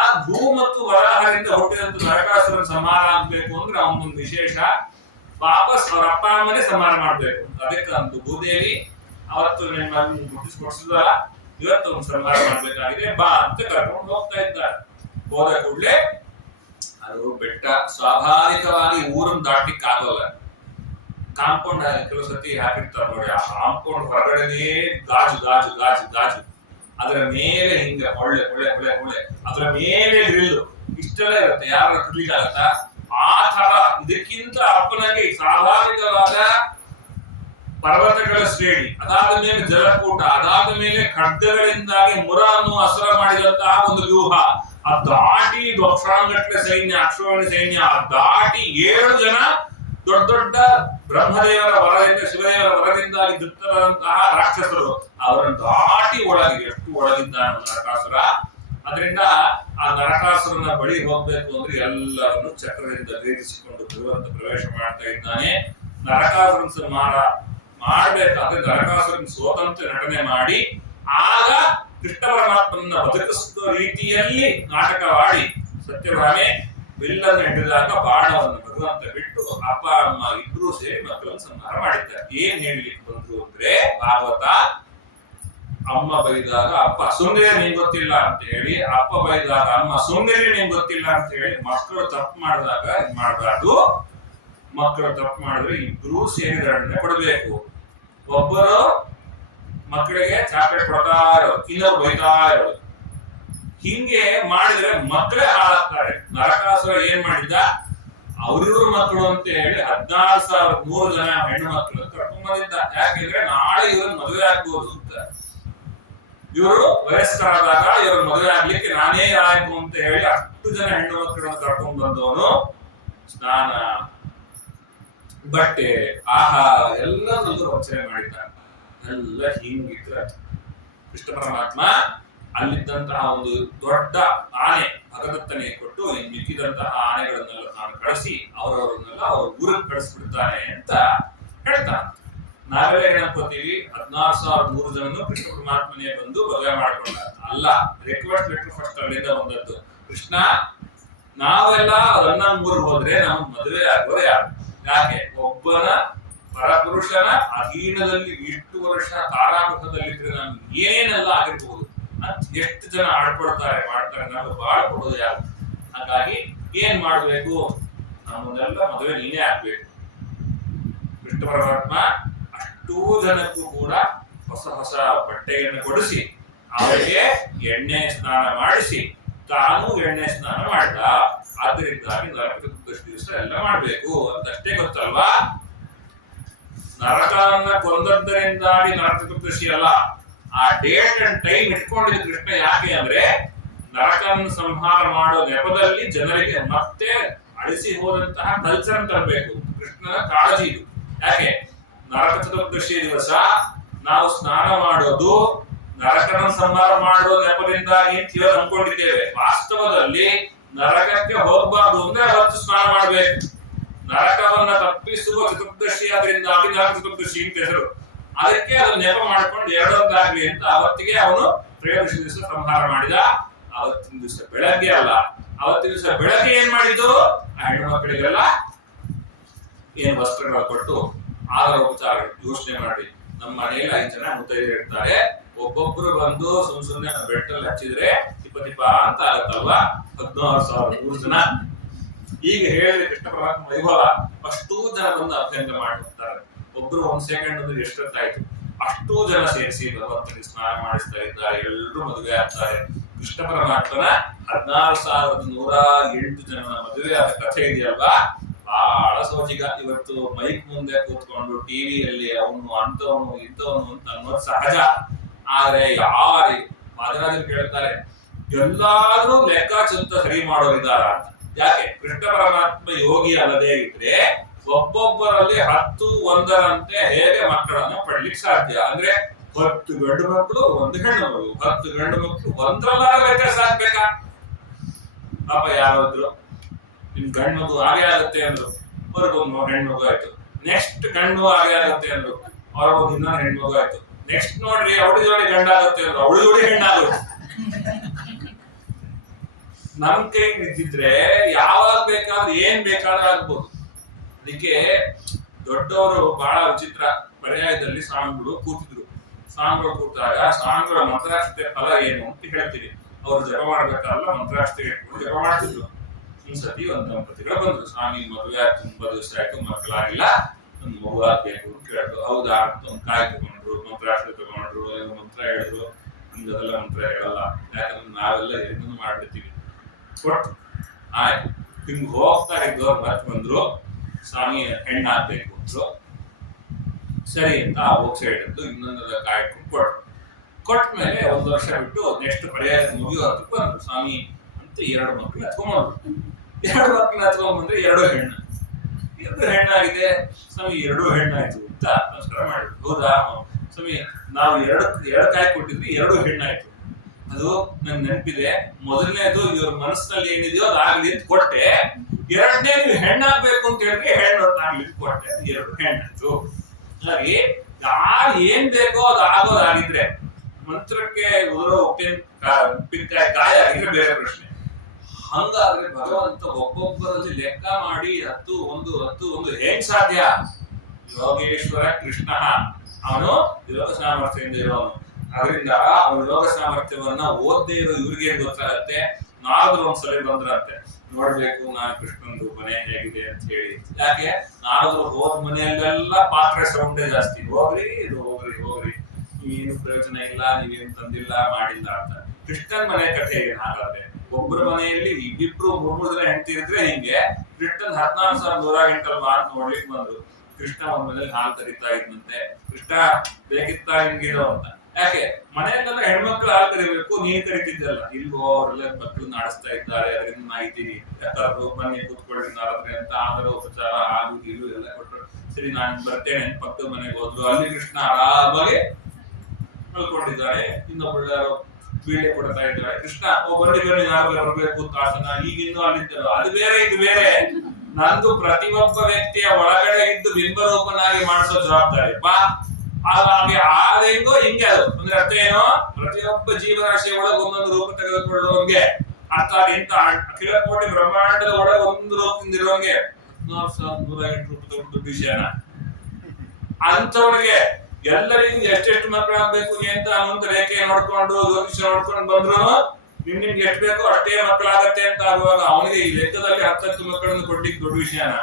ಆ ಭೂ ಮತ್ತು ವರಾಹರಿಂದ ಹುಟ್ಟಿದಂತ ನರಕಾಸುರ ಸಂಹಾರ ಆಗ್ಬೇಕು ಅಂದ್ರೆ ಅವನೊಂದು ವಿಶೇಷ, ವಾಪಸ್ ಅವರ ಅಪ್ಪ ಅಮ್ಮನೇ ಸಂಹಾರ ಮಾಡ್ಬೇಕು. ಅದಕ್ಕೆ ಒಂದು ಭೂದೇವಿ ಅವತ್ತು ನಿಮ್ಮಲ್ಲಿ ಹುಟ್ಟಿಸ್ಕೊಡ್ಸಿದಲ್ಲ, ಇವತ್ತು ಒಂದು ಸಂಹಾರ ಮಾಡ್ಬೇಕಾಗಿದೆ, ಬಾ ಅಂತ ಕರ್ಕೊಂಡು ಹೋಗ್ತಾ ಇದ್ದಾರೆ. ಹೋದ ಕೂಡಲೇ ಅದು ಬೆಟ್ಟ ಸ್ವಾಭಾವಿಕವಾಗಿ ಊರನ್ನು ದಾಟ್ಲಿಕ್ಕೆ ಆಗೋಲ್ಲ. ಕಾಂಪೌಂಡ್ ಕೆಲವು ಸತಿ ಹಾಕಿರ್ತಾರೆ ನೋಡಿ, ಆ ಕಾಂಪೌಂಡ್ ಹೊರಗಡೆನೇ ಗಾಜು ಗಾಜು ಗಾಜು ಗಾಜು, ಅದರ ಮೇಲೆ ಹಿಂಗ ಒಳ್ಳೆ ಒಳ್ಳೆ ಒಳ್ಳೆ ಒಳ್ಳೆ, ಅದರ ಮೇಲೆ ಗ್ರಿಲ್ಲು, ಇಷ್ಟೆಲ್ಲ ಇರುತ್ತೆ. ಯಾರ ಕುಡ್ಲಿಕ್ಕಾಗತ್ತ? ಆ ತರ ಇದಕ್ಕಿಂತ ಅಪ್ಪನಾಗಿ ಸ್ವಾಭಾವಿಕವಾದ ಪರ್ವತಗಳ ಶ್ರೇಣಿ, ಅದಾದ ಮೇಲೆ ಜಲಕೂಟ, ಅದಾದ ಮೇಲೆ ಖಡ್ಗಗಳಿಂದಾಗಿ ಮುರ ಅನ್ನುವ ಅಸುರ ಮಾಡಿದಂತಹ ಒಂದು ವ್ಯೂಹ, ಆ ದಾಟಿ ಲಕ್ಷಾಂಗಟ್ಟಲೆ ಸೈನ್ಯ, ಅಕ್ಷೋಹಿಣಿ ಸೈನ್ಯ, ದಾಟಿ 7 ಜನ ದೊಡ್ಡ ದೊಡ್ಡ ಬ್ರಹ್ಮದೇವರ ವರದಿಂದ ಶಿವದೇವರ ವರದಿಂದಾಗಿ ದುಷ್ಟರಾದಂತಹ ರಾಕ್ಷಸರು, ಅವರನ್ನು ದಾಟಿ ಒಳಗೆ ಎಷ್ಟು ಒಳಗಿದ್ದಾನೆ ನರಕಾಸುರ. ಅದರಿಂದ ಆ ನರಕಾಸುರನ ಬಳಿ ಹೋಗ್ಬೇಕು ಅಂದ್ರೆ ಎಲ್ಲರನ್ನು ಚಕ್ರದಿಂದ ಭೇದಿಸಿಕೊಂಡು ಭಗವಂತ ಪ್ರವೇಶ ಮಾಡ್ತಾ ಇದ್ದಾನೆ. ನರಕಾಸುರನ ಸಂಹಾರ ಮಾಡ್ಬೇಕಾದ್ರೆ ನರಕಾಸುರನ ಸ್ವತಂತ್ರ ನಟನೆ ಮಾಡಿ ಆಗ ಕೃಷ್ಣ ಪರಮಾತ್ಮನ ಬದುಕಿಸುವ ರೀತಿಯಲ್ಲಿ ನಾಟಕವಾಡಿ, ಸತ್ಯಭಾಮೆ ಬಿಲ್ಲನ್ನು ಹಿಡಿದಾಗ ಬಾಣವನ್ನು ಭಗವಂತ ಬಿಟ್ಟು ಅಪ್ಪ ಅಮ್ಮ ಇಬ್ರು ಸೇರಿ ಮಕ್ಕಳನ್ನು ಸಂಹಾರ ಮಾಡಿದ್ದಾರೆ. ಏನ್ ಹೇಳಲಿಕ್ಕೆ ಬಂದ್ರು ಅಂದ್ರೆ ಭಾಗವತ, ಅಮ್ಮ ಬೈದಾಗ ಅಪ್ಪ ಸುಂದರಿ ನಿಂಗೆ ಗೊತ್ತಿಲ್ಲ ಅಂತ ಹೇಳಿ, ಅಪ್ಪ ಬೈದಾಗ ಅಮ್ಮ ಸುಂದರಿ ನಿಂಗೆ ಗೊತ್ತಿಲ್ಲ ಅಂತ ಹೇಳಿ ಮಕ್ಕಳು ತಪ್ಪು ಮಾಡಿದಾಗ ಮಾಡಬಾರ್ದು. ಮಕ್ಕಳು ತಪ್ಪು ಮಾಡಿದ್ರೆ ಇಬ್ರು ಸೇರಿ ದಂಡನೆ ಕೊಡಬೇಕು. ಒಬ್ಬರು ಮಕ್ಕಳಿಗೆ ಚಾಕ್ಲೇಟ್ ಕೊಡ್ತಾ ಇರೋದು, ಇನ್ನೊಬ್ರು ಬೈತಾ ಇರೋದು, ಹಿಂಗೆ ಮಾಡಿದ್ರೆ ಮಕ್ಕಳೇ ಹಾಳಾಗ್ತಾರೆ. ನರಕಾಸುರ ಏನ್ ಮಾಡಿದ್ದ, ಅವ್ರಿವ್ರ ಮಕ್ಕಳು ಅಂತ ಹೇಳಿ 16,300 ಜನ ಹೆಣ್ಣು ಮಕ್ಕಳು ಕರ್ಕೊಂಡ್ ಬಂದಿದ್ದ. ಯಾಕೆಂದ್ರೆ ನಾಳೆ ಇವ್ರನ್ನ ಮದುವೆ ಆಗ್ಬೋದು ಅಂತ. ಇವರು ವಯಸ್ಕರಾದಾಗ ಇವ್ರ ಮದುವೆ ಆಗ್ಲಿಕ್ಕೆ ನಾನೇ ಆಯ್ತು ಅಂತ ಹೇಳಿ ಅಷ್ಟು ಜನ ಹೆಣ್ಣು ಮಕ್ಕಳನ್ನ ಕರ್ಕೊಂಡ್ ಬಂದವನು ಸ್ನಾನ, ಬಟ್ಟೆ, ಆಹಾರ ಎಲ್ಲದರಲ್ಲೂ ರಚನೆ ಮಾಡಿದ್ದಾನೆ. ಎಲ್ಲ ಹಿಂಗಿದ್ರೆ ಕೃಷ್ಣ ಪರಮಾತ್ಮ ಅಲ್ಲಿದ್ದಂತಹ ಒಂದು ದೊಡ್ಡ ಆನೆ ಭಗದತ್ತನಿಗೆ ಕೊಟ್ಟು ಮಿಕ್ಕಿದಂತಹ ಆನೆಗಳನ್ನೆಲ್ಲ ತಾನು ಕಳಿಸಿ ಅವರವರನ್ನೆಲ್ಲ ಅವ್ರ ಊರಿಗೆ ಕಳಿಸ್ಬಿಡ್ತಾನೆ ಅಂತ ಹೇಳ್ತಾನೆ. ನಾವೆಲ್ಲ ಏನ್ ಅನ್ಕೋತೀವಿ, 16,300 ಜನನು ಕೃಷ್ಣ ಪರಮಾತ್ಮನೇ ಬಂದು ಮದುವೆ ಮಾಡ್ಕೊಂಡ ಅಲ್ಲ. ರಿಕ್ವೆಸ್ಟ್ ಲೆಟರ್ ಫಸ್ಟ್ ಅಲ್ಲಿಂದ ಬಂದದ್ದು. ಕೃಷ್ಣ, ನಾವೆಲ್ಲ ರನ್ನಂಗೂರ್ಗೆ ಹೋದ್ರೆ ನಮ್ಗೆ ಮದುವೆ ಆಗೋರು ಯಾರು? ಯಾಕೆ? ಒಬ್ಬನ ಪರಪುರುಷನ ಅಧೀನದಲ್ಲಿ ಇಷ್ಟು ವರ್ಷ ಕಾರಾಗೃಹದಲ್ಲಿದ್ರೆ ನಮ್ಗೆ ಏನೆಲ್ಲ ಆಗಿರ್ಬೋದು ಅಂತ ಎಷ್ಟು ಜನ ಆಡ್ಕೊಳ್ತಾರೆ ಮಾಡ್ತಾರೆ, ನಮ್ಗೆ ಬಾಳ್ ಕೊಡೋದು ಯಾರು? ಹಾಗಾಗಿ ಏನ್ ಮಾಡ್ಬೇಕು, ನಮ್ಮನ್ನೆಲ್ಲ ಮದುವೆ ನೀನೇ ಆಗ್ಬೇಕು. ಕೃಷ್ಣ ಪರಮಾತ್ಮ ಅಷ್ಟೂ ಜನಕ್ಕೂ ಕೂಡ ಹೊಸ ಹೊಸ ಬಟ್ಟೆಯನ್ನು ಕೊಡಿಸಿ ಅವರಿಗೆ ಎಣ್ಣೆ ಸ್ನಾನ ಮಾಡಿಸಿ ತಾನು ಎಣ್ಣೆ ಸ್ನಾನ ಮಾಡಿದ. ಆದ್ದರಿಂದಾಗಿ ನರಕ ಚತುರ್ದಶಿ ದಿವಸ ಎಲ್ಲ ಮಾಡ್ಬೇಕು ಅಂತ ಅಷ್ಟೇ ಗೊತ್ತಲ್ವಾ? ನರಕವನ್ನ ಕೊಂದದ್ದರಿಂದಾಗಿ ನರಕ ಚತುರ್ದಶಿ ಅಲ್ಲ, ಆ ಡೇಟ್ ಅಂಡ್ ಟೈಮ್ ಇಟ್ಕೊಂಡಿದ್ದ ಕೃಷ್ಣ. ಯಾಕೆ ಅಂದ್ರೆ ನರಕವನ್ನು ಸಂಹಾರ ಮಾಡೋ ನೆಪದಲ್ಲಿ ಜನರಿಗೆ ಮತ್ತೆ ಅಳಿಸಿ ಹೋದಂತಹ ಕಲ್ಚರ್ ತರಬೇಕು. ಕೃಷ್ಣನ ಕಾಳಜಿ ಇದು. ಯಾಕೆ? ನರಕ ಚತುರ್ದಶಿ ದಿವಸ ನಾವು ಸ್ನಾನ ಮಾಡೋದು ನರಕನ ಸಂಹಾರ ಮಾಡುವ ನೆಪದಿಂದಾಗಿ ಅಂತ ಅನ್ಕೊಂಡಿದ್ದೇವೆ. ವಾಸ್ತವದಲ್ಲಿ ನರಕಕ್ಕೆ ಹೋಗಬಾರ್ದು ಅಂದ್ರೆ ಅವತ್ತು ಸ್ನಾನ ಮಾಡ್ಬೇಕು. ನರಕವನ್ನ ತಪ್ಪಿಸುವ ಚತುರ್ದಶಿ ಆದ್ರಿಂದಾಗಿ ನರಕ ಚತುರ್ದಶಿ ಅಂತ ಹೆಸರು. ಅದಕ್ಕೆ ಅದು ನೆಪ ಮಾಡ್ಕೊಂಡು ಎರಡೊಂದಾಗ್ಲಿ ಅಂತ ಅವತ್ತಿಗೆ ಅವನು ತ್ರಯೋದಶಿ ದಿವಸ ಸಂಹಾರ ಮಾಡಿದ. ಅವತ್ತಿನ ದಿವಸ ಬೆಳಗ್ಗೆ ಅಲ್ಲ, ಅವತ್ತಿನ ದಿವಸ ಬೆಳಗ್ಗೆ ಏನ್ ಮಾಡಿದ್ದು, ಹೆಣ್ಣು ಮಕ್ಕಳಿಗೆಲ್ಲ ಏನ್ ವಸ್ತ್ರಗಳು ಕೊಟ್ಟು ಆದರ ಉಪಚಾರ ಯೋಚನೆ ಮಾಡಿ. ನಮ್ಮ ಮನೆಯಲ್ಲಿ 5 ಜನ ಮುತ್ತೈದೆ ಇರ್ತಾರೆ, ಒಬ್ಬೊಬ್ರು ಬಂದು ಸುಮ್ನೆ ಬೆಟ್ಟಲ್ಲಿ ಹಚ್ಚಿದ್ರೆ ತಿಪ್ಪ ಅಂತ ಆಗತ್ತಲ್ವಾ? 16,300 ಜನ. ಈಗ ಹೇಳಿದ್ರೆ ಕೃಷ್ಣ ಪರಮಾತ್ಮ ವೈಭವ ಅಷ್ಟೂ ಜನ ಬಂದು ಅಭ್ಯಂಗ ಮಾಡಿರ್ತಾರೆ. ಒಬ್ರು 1 ಸೆಕೆಂಡ್ ಅಂದ್ರೆ ಎಷ್ಟೊತ್ತಾಯ್ತು, ಅಷ್ಟೂ ಜನ ಸೇರಿಸಿ ಭಗವಂತನಿಗೆ ಸ್ನಾನ ಮಾಡಿಸ್ತಾ ಇದ್ದಾರೆ. ಎಲ್ಲರೂ ಮದುವೆ ಆಗ್ತಾರೆ. ಕೃಷ್ಣ ಪರಮಾತ್ಮನ 16,108 ಜನನ ಮದುವೆ ಆದ ಕಥೆ ಇದೆಯಲ್ವಾ, ಬಹಳ ಸೋಜಿಗ. ಇವತ್ತು ಮೈಕ್ ಮುಂದೆ ಕೂತ್ಕೊಂಡು ಟಿವಿಯಲ್ಲಿ ಅವನು ಅಂತವನು ಇಂಥವನು ಅಂತ ಅನ್ನೋದು ಸಹಜ. ಆದ್ರೆ ಯಾರು ವಾದರಾಜರು ಕೇಳ್ತಾರೆ, ಎಲ್ಲಾದ್ರೂ ಲೆಕ್ಕಾಚಂತ ಸರಿ ಮಾಡೋರಿದ್ದಾರ ಅಂತ. ಯಾಕೆ? ಕೃಷ್ಣ ಪರಮಾತ್ಮ ಯೋಗಿ ಅಲ್ಲದೆ ಇದ್ರೆ ಒಬ್ಬೊಬ್ಬರಲ್ಲಿ 10 ಒಂದರಂತೆ ಹೇಗೆ ಮಕ್ಕಳನ್ನ ಪಡ್ಲಿಕ್ಕೆ ಸಾಧ್ಯ? ಅಂದ್ರೆ 10 ಗಂಡು ಮಕ್ಕಳು 1 ಹೆಣ್ಣು ಮಗು, 10 ಗಂಡು ಮಕ್ಕಳು 1 ವ್ಯತ್ಯಾಸ ಆಗ್ಬೇಕಾ? ಪಾಪ ಯಾರಾದ್ರು ನಿಮ್ ಗಂಡು ಮಗು ಹಾಗೆ ಆಗುತ್ತೆ ಅಂದ್ರು, ಅವ್ರಿಗೊಂದು ಹೆಣ್ಣು ಮಗು ಆಯ್ತು. ನೆಕ್ಸ್ಟ್ ಗಂಡು ಹಾಗೆ ಆಗುತ್ತೆ ಅಂದ್ರು, ಅವ್ರಿಗೊಂದು ಇನ್ನೊಂದು ಹೆಣ್ಣು ಮಗು ಆಯ್ತು. ನೆಕ್ಸ್ಟ್ ನೋಡ್ರಿ ಅವಳಿ ಜೋಡಿ ಗಂಡ ಆಗುತ್ತೆ ಅಂದ್ರು, ಅವಳಿ ಜೋಡಿ ಹೆಣ್ಣಾಗುತ್ತೆ. ನಮ್ ಕೈ ನಿಂತಿದ್ರೆ ಯಾವಾಗ ಬೇಕಾದ್ರೆ ಏನ್ ಬೇಕಾದ್ರೂ ಆಗ್ಬೋದು. ಅದಕ್ಕೆ ದೊಡ್ಡವರು ಬಹಳ ವಿಚಿತ್ರ. ಪರ್ಯಾಯದಲ್ಲಿ ಸ್ವಾಮಿಗಳು ಕೂತಿದ್ರು. ಸ್ವಾಮಿಗಳು ಕೂತಾಗ ಸ್ವಾಮಿಗಳ ಮಂತ್ರಾಕ್ಷತೆ ಫಲ ಏನು ಅಂತ ಹೇಳ್ತೀವಿ. ಅವ್ರು ಜಪ ಮಾಡ್ಬೇಕಲ್ಲ, ಮಂತ್ರಾಕ್ಷತೆ ಇಟ್ಕೊಂಡು ಜಪ ಮಾಡ್ತಿದ್ರು. ಒಂದ್ಸತಿ ಒಂದು ದಂಪತಿಗಳು ಬಂದ್ರು, ಸ್ವಾಮಿ ಮದುವೆ ಆಯ್ತು, ತುಂಬಾ ದಿವಸ ಆಯ್ತು, ಮಕ್ಕಳಾಗಿಲ್ಲ, ಒಂದು ಮಗು ಆಗ್ಬೇಕು ಅಂತ ಕೇಳಿದ್ರು. ಹೌದಾ ಅಂತ ಒಂದು ಕಾಯಿ ತಗೊಂಡ್ರು, ಮಂತ್ರಾಕ್ಷತೆ ತಗೊಂಡ್ರು, ಮಂತ್ರ ಹೇಳಿದ್ರು. ನಮ್ದೆಲ್ಲ ಮಂತ್ರ ಹೇಳಲ್ಲ, ಯಾಕಂದ್ರೆ ನಾವೆಲ್ಲ ಏನನ್ನು ಮಾಡ್ಬಿಡ್ತೀವಿ. ಕೊಟ್ಟು ಆಯ್ತು, ಹಿಂಗ್ ಹೋಗ್ತಾ ಇದ್ದವ್ರು ಮತ್ತೆ ಬಂದ್ರು, ಸ್ವಾಮಿ ಹೆಣ್ಣಾಗ್ಬೇಕು ಅಂದ್ರು. ಸರಿ ಅಂತ ಆ ಹೋಗ್ ಸೈಡ್ ಇದ್ದು ಇನ್ನೊಂದೆಲ್ಲ ಕಾಯ್ಕೊಂಡು ಕೊಟ್ಮೇಲೆ 1 ವರ್ಷ ಬಿಟ್ಟು ನೆಕ್ಸ್ಟ್ ಪರ್ಯಾಯ ಮುಗಿಯೋದಕ್ಕೆ ಬಂದ್ರು. ಸ್ವಾಮಿ ಅಂತ 2 ಮಕ್ಕಳು ಹತ್ಕೊಂಡ್ಬಂದ್ರು. 2 ಮಕ್ಕಳು ಹತ್ಕೊಂಡ್ಬಂದ್ರೆ 2 ಹೆಣ್ಣು. 2 ಹೆಣ್ಣಾಗಿದೆ. ಸ್ವಾಮಿ 2 ಹೆಣ್ಣಾಯ್ತು ಅಂತ ನಮಸ್ಕಾರ ಮಾಡಿದ್ರು. ಹೌದಾ ಸ್ವಾಮಿ, ನಾವು 2 ಕಾಯಿ ಕೊಟ್ಟಿದ್ವಿ, 2 ಹೆಣ್ಣಾಯ್ತು. ಅದು ನನ್ ನೆನಪಿದೆ. ಮೊದಲನೇದು ಇವ್ರ ಮನಸ್ಸಿನಲ್ಲಿ ಏನಿದೆಯೋ ಅದಾಗ್ಲಿ ಅಂತ ಕೊಟ್ಟೆ. 2ನೇ ನೀವು ಹೆಣ್ಣಾಗ್ಬೇಕು ಅಂತ ಹೇಳಿದ್ರೆ ಹೆಣ್ಣು ಆಗ್ಲಿ ಕೊಟ್ಟೆ, 2 ಹೆಣ್ಣಾಯ್ತು. ಹಾಗಾಗಿ ಯಾರು ಏನ್ ಬೇಕೋ ಅದು ಆಗೋದಾಗಿದ್ರೆ, ಮಂತ್ರಕ್ಕೆ ಉದುರೋ ಉಪ್ಪಿನಕಾಯಿ ಕಾಯಿ ಆಗಿದ್ರೆ ಬೇರೆ ಪ್ರಶ್ನೆ. ಹಂಗಾದ್ರೆ ಭಗವಂತ ಒಬ್ಬೊಬ್ಬರಲ್ಲಿ ಲೆಕ್ಕ ಮಾಡಿ ಹತ್ತು ಒಂದು ಹೇಗ್ ಸಾಧ್ಯ? ಯೋಗೇಶ್ವರ ಕೃಷ್ಣ ಅವನು ಯೋಗ ಸಾಮರ್ಥ್ಯದಿಂದ ಇರೋನು. ಅದರಿಂದ ಅವನ ಯೋಗ ಸಾಮರ್ಥ್ಯವನ್ನ ಓದ್ದೇ ಇರೋ ಇವ್ರಿಗೆ ಗೊತ್ತಾಗತ್ತೆ. ನಾರದ್ರು ಒಂದ್ಸಲ ಬಂದ್ರಂತೆ, ನೋಡ್ಬೇಕು ನಾನು ಕೃಷ್ಣನ್ ಮನೆ ಹೇಗಿದೆ ಅಂತ ಹೇಳಿ. ಯಾಕೆ? ನಾರದ್ರು ಹೋದ್ ಮನೆಯಲ್ಲೆಲ್ಲ ಪಾತ್ರೆ ಸೌಂಡೇ ಜಾಸ್ತಿ. ಹೋಗ್ರಿ ಇದು ಹೋಗ್ರಿ ಏನು ಪ್ರಯೋಜನ ಇಲ್ಲ, ನೀವೇನು ತಂದಿಲ್ಲ ಮಾಡಿಲ್ಲ ಅಂತ. ಕೃಷ್ಣನ್ ಮನೆ ಕಥೆ ಏನಾಗತ್ತೆ? ಒಬ್ಬರ ಮನೆಯಲ್ಲಿ ಇಬ್ಬಿಬ್ರು ಮೂರು ಜನ ಹೆಂಡತಿರಿದ್ರೆ ಹಿಂಗೆ ಕೃಷ್ಣನ್ 14,108 ಅಂತ ನೋಡ್ಲಿಕ್ಕೆ ಬಂದ್ರು. ಕೃಷ್ಣ ಒಂದ್ ಮನೇಲಿ ಹಾಲು ಕರಿತಾ ಇದ್ದಂತೆ. ಕೃಷ್ಣ ಬೇಕಿತ್ತ ಹಿಂಗಿರೋ ಅಂತ. ಯಾಕೆ? ಮನೆಯಲ್ಲೆಲ್ಲ ಹೆಣ್ಮಕ್ಳು ಹಾಲು ಕರಿಬೇಕು, ನೀನ್ ಕರಿತಿದ್ದಲ್ಲ. ಇಲ್ವೋ, ಅವರೆಲ್ಲ ಮಕ್ಕಳನ್ನ ಆಡಿಸ್ತಾ ಇದ್ದಾರೆ, ಅದರಿಂದ ನಾ ಇದ್ದೀನಿ, ಕರ್ದು ಬನ್ನಿ ಕೂತ್ಕೊಳ್ಳಿ ನಾರದ್ರೆ ಅಂತ ಆದರ ಉಪಚಾರ ಹಾಲು ಗೀಲು ಎಲ್ಲ ಕೊಟ್ಟರು. ಸರಿ ನಾನು ಬರ್ತೇನೆ ಪಕ್ಕದ ಮನೆಗೆ ಹೋದ್ರು. ಅಲ್ಲಿ ಕೃಷ್ಣ ಆರಾಮಾಗಿ ಮಲ್ಕೊಂಡಿದ್ದಾರೆ. ಇನ್ನೊಬ್ಬಳು ಬೀಳೆ ಕೊಡ್ತಾ ಇದ್ದಾರೆ. ಕೃಷ್ಣ ಬನ್ನಿ ನಾರದ್ರೆ ಬರ್ಬೇಕು ಅಂತ ಆಸನ. ಈಗಿನ್ನೂ ಅಲ್ಲಿದ್ದರು. ಅದು ಬೇರೆ ಇದು ಬೇರೆ. ನಂದು ಪ್ರತಿಯೊಬ್ಬ ವ್ಯಕ್ತಿಯ ಒಳಗಡೆ ಇದ್ದು ಬಿಂಬರೂಪನಾಗಿ ಮಾಡಿಸೋ ಜವಾಬ್ದಾರಿ ಬಾ. ಹಾಗೆ ಆದೇಗೋ ಹಿಂಗೆ ಅದು ಅಂದ್ರೆ ಅರ್ಥ ಏನು? ಪ್ರತಿಯೊಬ್ಬ ಜೀವರಾಶಿಯ ಒಳಗೆ ಒಂದೊಂದು ರೂಪ ತೆಗೆದುಕೊಳ್ಳುವಂಗೆ, ಅರ್ಥಾತ್ ಇಂತ ಅಖಿಲ ಕೋಟಿ ಬ್ರಹ್ಮಾಂಡದ ಒಳಗೆ ಒಂದು ರೂಪದಿಂದ ಇರುವಂಗೆ 108 ರೂಪ ದೊಡ್ಡ ವಿಷಯನ. ಅಂತವನಿಗೆ ಎಲ್ಲರಿಗೂ ಎಷ್ಟೆಷ್ಟು ಮಕ್ಕಳಾಗಬೇಕು ಅಂತ ಮುಂದೆ ರೇಖೆ ನೋಡ್ಕೊಂಡು ಜ್ಯೋತಿಷ ನೋಡ್ಕೊಂಡು ಬಂದ್ರು ನಿಮ್ಗೆ ಎಷ್ಟು ಬೇಕೋ ಅಷ್ಟೇ ಮಕ್ಕಳಾಗತ್ತೆ ಅಂತ ಆಗುವಾಗ ಅವನಿಗೆ ಈ ಲೆಕ್ಕದಲ್ಲಿ 10 ಮಕ್ಕಳನ್ನು ಕೊಡ್ಲಿಕ್ಕೆ ದೊಡ್ಡ ವಿಷಯನ.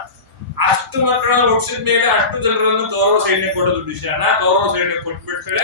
ಅಷ್ಟು ಮಕ್ಕಳನ್ನು ಹುಟ್ಟಿಸಿದ ಮೇಲೆ ಅಷ್ಟು ಜನರನ್ನು ಕೌರವ ಸೈನ್ಯ ಕೊಡೋದು ವಿಷಯನ. ಕೌರವ ಸೈನ್ಯ ಕೊಟ್ಬಿಟ್ರೆ